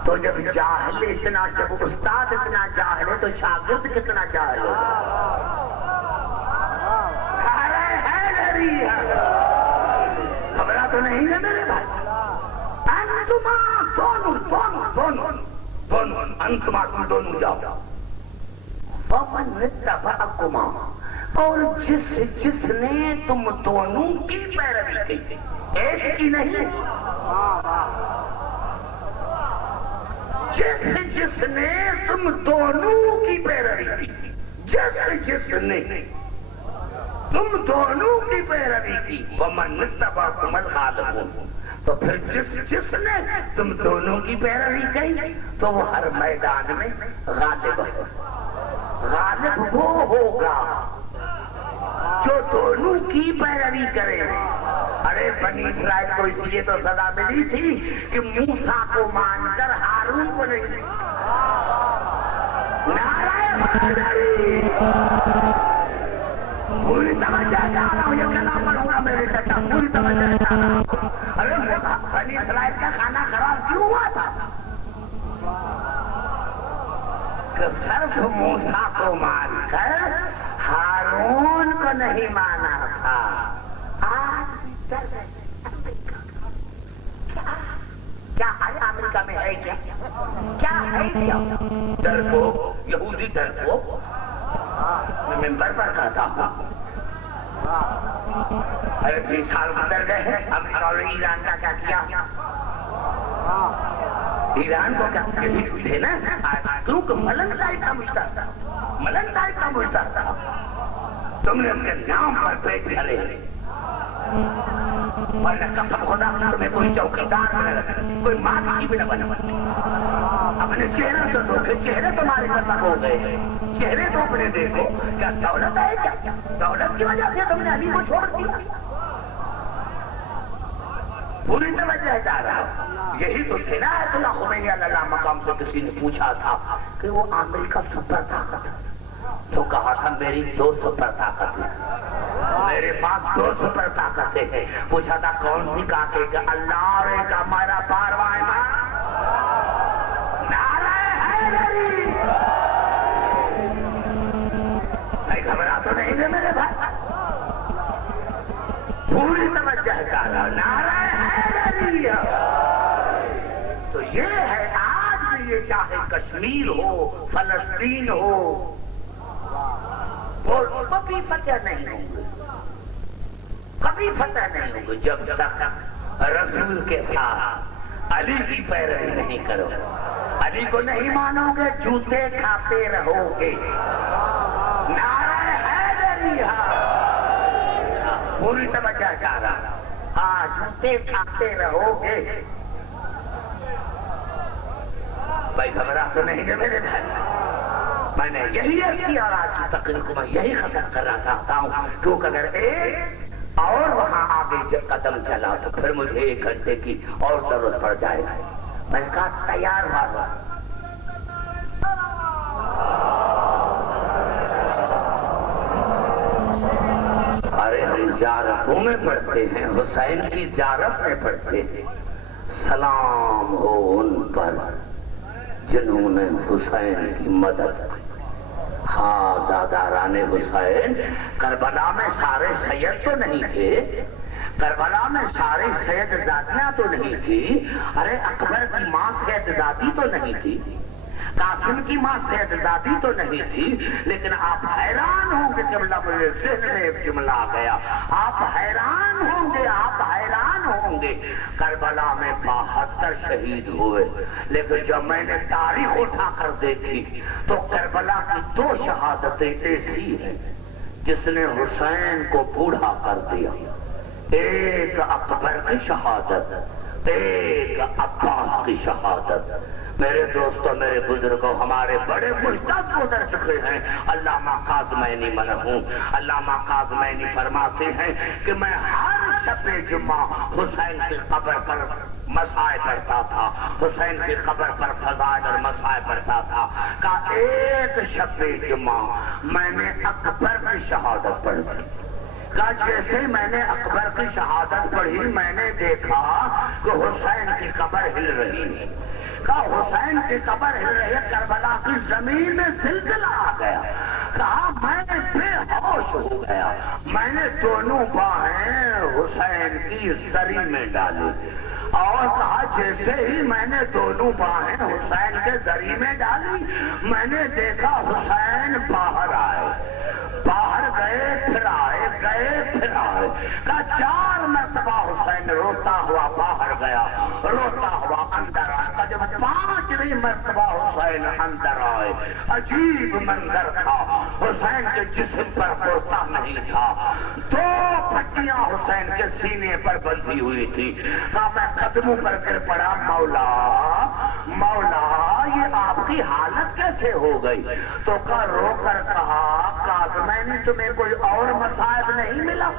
تو جب جاہل اتنا, جب استاد اتنا جاہل ہے تو شاگرد کتنا جاہل ہوگا. خبرہ تو نہیں ہے میرے بھائی. انتما دونوں دونوں دونوں دونوں انتما تم دونوں جاؤ. ومن اتبعکما, اور جس نے تم دونوں کی پیروی کی, ایک کی نہیں, جس نے تم دونوں کی پیروی کی, جس نے تم دونوں کی پیروی کی. ومن اتبعکم الغالبون, تو پھر جس نے تم دونوں کی پیروی کی تو وہ ہر میدان میں غالب ہے. غالب وہ ہوگا جو دونوں کی پیروی کرے. ارے بنی اسرائیل کو اس لیے تو سزا ملی تھی کہ موسیٰ کو مان کر ہارون کو نہیں. پوری توجہ چاہ رہا ہوں, یہ کلام پڑھوں گا میرے چچا, پوری توجہ چاہ رہا ہوں. ارے بنی اسرائیل کا کھانا خراب کیوں ہوا تھا کہ صرف موسیٰ کو مان کر ہارون کو نہیں مانا تھا. آج کیا ہے امریکہ میں ہے کیا ہے کیا ڈرپوک, یہودی ڈرپوک. میں ممبر پر کہتا ہوں, ارے 20 سال گزر گئے ہیں, امریکہ اور ایران کا کیا کیا. ایران کو کیا تھے نا, کیونکہ ملنگ ٹائپ کا مشتر تھا, ملنگ ٹائپ کا مشتر تھا. تم نے اس کے نام پر پیٹ بھرے, میں نے قسم خدا کی تمہیں کوئی چوکیدار نہ لگا، کوئی ماں بھی نہ بنا، اپنے چہرے تو دیکھو، چہرے تمہارے قسم ہو گئے، چہرے تو اپنے دیکھو، کیا دولت ہے کیا؟ دولت کی وجہ سے تم نے علی کو چھوڑ دیا؟ پوری توجہ چاہ رہا ہوں، یہی تو تھے نا آیت اللہ خمینی اللہ مقام سے کسی نے پوچھا تھا کہ وہ امریکہ سپر طاقت ہے، تو کہا تھا میری 2 سپر طاقت ہے، میرے پاس 2 سپر طاقت ہے، پوچھا تھا کون سی؟ کہا کہ اللہ اور ایک ہمارا پارواں ایمان، نعرہ حیدری۔ گھبرا تو نہیں ہے میرے بھائی، پوری توجہ کر رہا، نعرہ حیدری۔ تو یہ ہے آج بھی، یہ چاہے کشمیر ہو، فلسطین ہو، وہ کبھی فتح نہیں ہوں گے، کبھی فتح نہیں ہوں گے جب تک رسول کے ساتھ علی کی پیروی نہیں کرو، علی کو نہیں مانو گے، جوتے کھاتے رہو گے۔ نعرہ حیدری، پوری توجہ چاہ رہا، ہاں جوتے کھاتے رہو گے۔ بھائی گھبرا تو نہیں ہے میرے بھائی، میں نے یہی کیا اور آج کی تقریر کو میں یہی ختم کرنا چاہتا ہوں، کیونکہ اگر ایک اور وہاں آگے قدم چلا تو پھر مجھے 1 گھنٹے کی اور ضرورت پڑ جائے گا۔ میں نے کہا تیار ہوا، ارے ہم زیارتوں میں پڑھتے ہیں، حسین کی زیارت میں پڑھتے ہیں، سلام ہو ان پر جنہوں نے حسین کی مدد کی۔ ہاں زاداران حسین، کربلا میں سارے سید تو نہیں تھے، کربلا میں سارے سید زادیاں تو نہیں تھی، ارے اکبر کی ماں سید زادی تو نہیں تھی، قاسم کی ماں سید زادی تو نہیں تھی، لیکن آپ حیران ہوں گے جب میرے ذہن میں ایک جملہ آ گیا، آپ حیران ہوں گے، آپ حیران ہوں گے، کربلا میں 72 شہید ہوئے، لیکن جب میں نے تاریخ اٹھا کر دیکھی تو کربلا کی 2 شہادتیں ایسی ہیں جس نے حسین کو بوڑھا کر دیا، ایک اکبر کی شہادت، ایک عباس کی شہادت۔ میرے دوستوں، میرے بزرگوں، ہمارے بڑے مجتہد گزر چکے ہیں، علامہ کاظمینی مرحوم، علامہ کاظمینی فرماتے ہیں کہ میں ہر شب جمعہ حسین کی قبر پر مسائل پڑھتا تھا، حسین کی قبر پر فضائل اور مسائل پڑھتا تھا، کہ ایک شب جمعہ میں نے اکبر کی شہادت پڑھی، کہ جیسے میں نے اکبر کی شہادت پڑھی میں نے دیکھا کہ حسین کی قبر ہل رہی ہے، کہا حسین کی قبر ہل رہی ہے، کربلا کی زمین میں زلزلہ آ گیا، کہا میں بے ہوش ہو گیا، میں نے دونوں باہیں حسین کی زری میں ڈالی، اور کہا جیسے ہی میں نے دونوں باہیں حسین کے زری میں ڈالی میں نے دیکھا حسین باہر آئے، باہر گئے پھر آئے، گئے پھر آئے، کہا 4 مرتبہ حسین روتا ہوا باہر گیا، روتا ہوا اندر آیا، جب 5ویں مرتبہ حسین اندر آئے، عجیب منظر تھا، حسین کے جسم پر کرتا نہیں تھا، 2 پٹیاں حسین کے سینے پر بندھی ہوئی تھی، کہا میں قدموں پر گر پڑا، مولا مولا یہ آپ کی حالت کیسے ہو گئی؟ تو کہا رو کر کہا کاظمینی تمہیں کوئی اور مصائب نہیں ملا،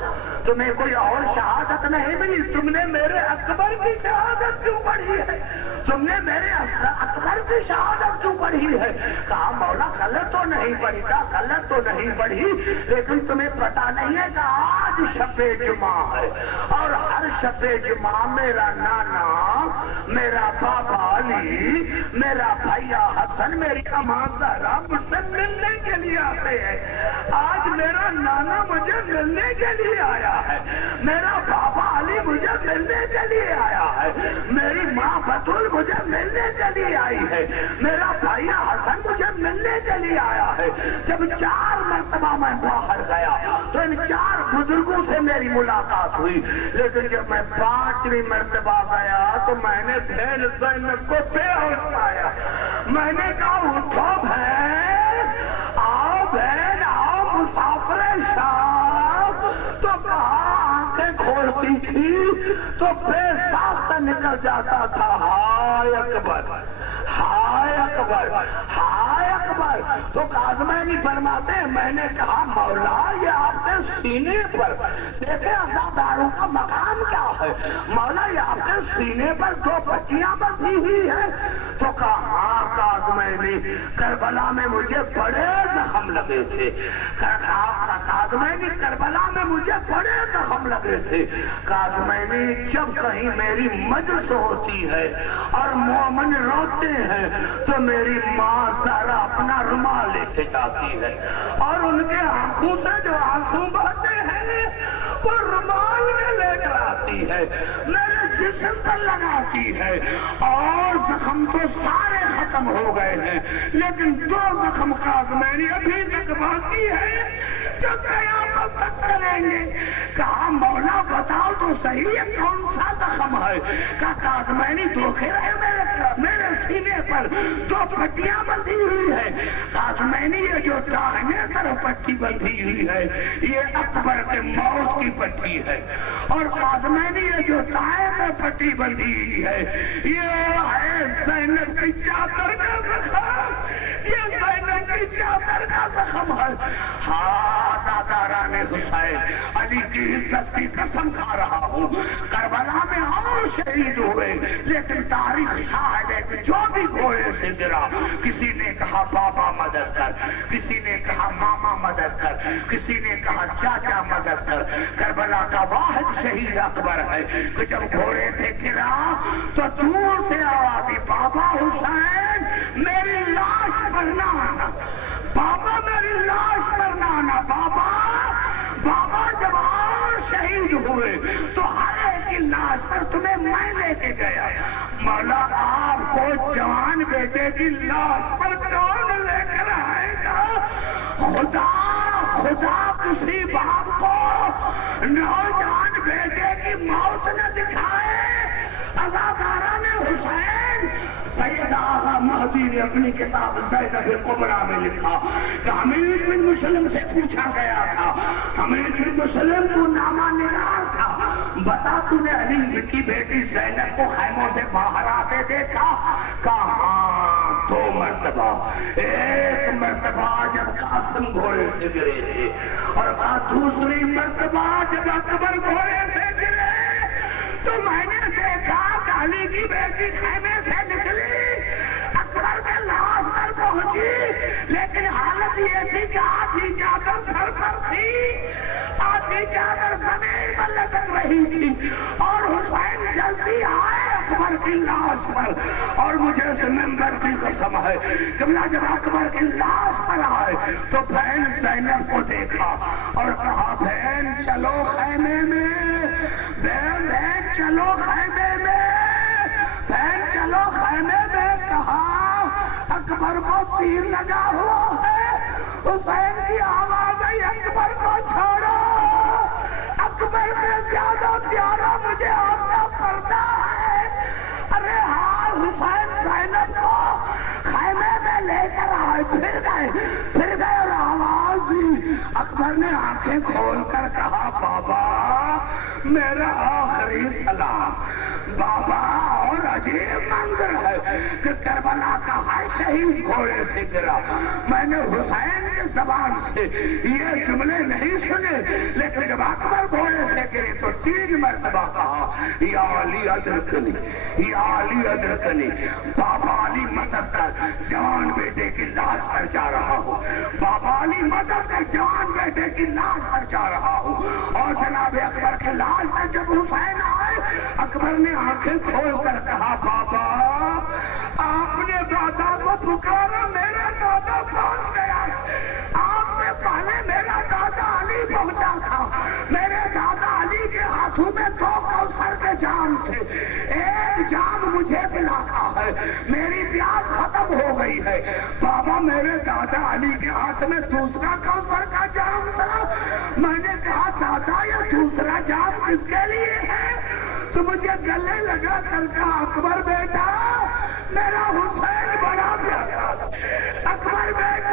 تمہیں کوئی اور شہادت نہیں ملی، تم نے میرے اکبر کی شہادت کیوں پڑھی ہے، تم نے میرے اکبر کی شہادت کیوں پڑھی ہے؟ کہا مولا غلط تو نہیں پڑھی، کہا غلط تو نہیں پڑھی، لیکن تمہیں پتا نہیں ہے کہ آج شب جمعہ ہے، اور ہر شب جمعہ میرا نانا، میرا بابا علی، میرا بھیا حسن، میری اماں زہرا مجھ سے ملنے کے لیے آتے ہیں، آج میرا نانا مجھے ملنے کے لیے آیا ہے، میرا بابا علی مجھے ملنے کے لیے آیا ہے، میری ماں بطول مجھے ملنے کے لیے آئی ہے، میرا بھیا حسن مجھے ملنے کے لیے آیا ہے۔ جب 4 مرتبہ میں باہر گیا تو ان 4 بزرگوں سے میری ملاقات ہوئی، لیکن جب میں 5ویں مرتبہ گیا تو میں نے بہن زینب کو بے ہوش پایا، میں نے کہا اٹھو بہن، آؤ بہن آؤ مسافر شام، تو کہا آنکھیں کھول ہوتی تھی تو بے ساختہ نکل جاتا تھا، ہائے اکبر ہائے اکبر ہائے اکبر۔ تو کاظمینی فرماتے ہیں میں نے کہا مولا یہ آپ کے سینے پر دیکھیں عزاداروں کا مقام کیا ہے، مولا یہ آپ کے سینے پر 2 پٹیاں بندھی ہوئی ہیں۔ تو کہا ہاں کاظمینی کربلا میں مجھے بڑے زخم لگے تھے، کاظمینی کربلا میں مجھے بڑے زخم لگے تھے۔ کاظمینی جب کہیں میری مجلس ہوتی ہے اور مومن روتے ہیں تو میری ماں سارا اپنا رومال لے کے جاتی ہے اور ان کے آنکھوں سے جو آنسو بہتے ہیں وہ رومال میں لے کر آتی ہے، میرے جسم پر لگاتی ہے، اور زخم تو سارے ختم ہو گئے ہیں لیکن 2 زخم کاظمینی ابھی تک باقی ہے جو قیامت تک چلیں گے۔ کہا مولا بتاؤ تو صحیح ہے کون سا زخم ہے؟ کہا کاظمینی دھوکے رہے میرے سینے پر 2 پٹیاں بندھی ہوئی ہے۔ کاظمینی یہ جو داہنے طرف پٹی بندھی ہوئی ہے یہ اکبر کے موت کی پٹی ہے، اور کاظمینی یہ جو دائیں میں پٹی بندھی ہوئی ہے یہ ہے زینب کی چادر کا زخم، یہ زینب کی چادر کا زخم ہے۔ ہاں داداران حسین علی کی عزت کی قسم کھا رہا ہوں، کربلا میں اور شہید ہوئے لیکن تاریخ شاہد ہے کہ جو بھی گھوڑے سے گرا کسی نے کہا بابا مدد کر، کسی نے کہا ماما مدد کر، کسی نے کہا چاچا مدد کر۔ کربلا کا واحد شہید اکبر ہے کہ جب گھوڑے سے گرا تو دور سے آواز دی بابا حسین میری لاش پر نہ آنا، بابا میری لاش پر نہ آنا، بابا بابا جب اور شہید ہوئے تو ہر ایک کی لاش پر تمہیں میں لے کے گیا، مولا آپ کو جوان بیٹے کی لاش پر کون لے کر آئے گا؟ خدا خدا کسی باپ کو نوجوان بیٹے کی موت نہ دکھائے۔ عزاداران حسین سیدہ آغا مہدی نے اپنی کتاب زینب کبریٰ میں لکھا کہ حمید بن مسلم سے پوچھا گیا تھا، حمید بن مسلم کو نامہ نگار تھا، بتا تو نے علی کی بیٹی زینب کو خیموں سے باہر آتے دیکھا؟ کہا 2 مرتبہ، ایک مرتبہ جب قاسم گھوڑے سے گرے تھے اور دوسری مرتبہ جب اکبر گھوڑے سے گرے تو میں نے دیکھا کہ علی کی بیٹی خیمے سے نکلی، اکبر کے لاش پر پہنچی، لیکن حالت یہ تھی کہ آدھی چادر سر پر تھی، آدھی چادر زمین پر لٹک رہی تھی، اور حسین جلدی آئے اکبر کی لاش پر، اور مجھے اس ممبر کی قسم ہے کہ جب اکبر کی لاش پر آئے تو بہن زینب کو دیکھا اور کہا بہن چلو خیمے میں، بہن چلو خیمے میں، بہن چلو خیمے میں۔ کہا اکبر کو تیر لگا ہوا ہے، حسین کی آواز آئی اکبر کو چھوڑو، اکبر سے زیادہ پیارا مجھے آپ کا پردہ ہے۔ ارے ہاں حسین زینب کو خیمے میں لے کر آئے، پھر گئے اور آواز دی۔ اکبر نے آنکھیں کھول کر کہا بابا میرا آخری سلام، بابا اور عجیب منظر ہے کہ کربلا کا ہر شہید گھوڑے سے گرا۔ میں نے حسین کی زبان سے یہ جملے نہیں سنے، لیکن جب اکبر گھوڑے سے گرے تو 3 مرتبہ کہا یا علی ادرکنی، یا علی ادرکنی، بابا علی مدد کر، جوان بیٹے کی لاش پر جا رہا ہوں، بابا علی مدد کر، جوان بیٹے کی لاش پر جا رہا ہوں۔ اور جناب اکبر کے لاش پر جب حسین آئے اکبر نے آنکھیں کھول کر کہا بابا آپ نے دادا کو پکارا، میرا دادا پہنچ گیا، آپ سے پہلے میرا دادا علی پہنچا تھا، میرے دادا علی کے ہاتھوں میں 2 کوثر کے جام تھے، ایک جام مجھے پلاتا ہے، میری پیاس ختم ہو گئی ہے، بابا میرے دادا علی کے ہاتھ میں دوسرا کوثر کا جام تھا۔ میں نے کہا دادا یہ دوسرا جام کس کے لیے ہے؟ تو مجھے گلے لگا کر کہا اکبر بیٹا میرا حسین بڑا پیارا، اکبر بیٹا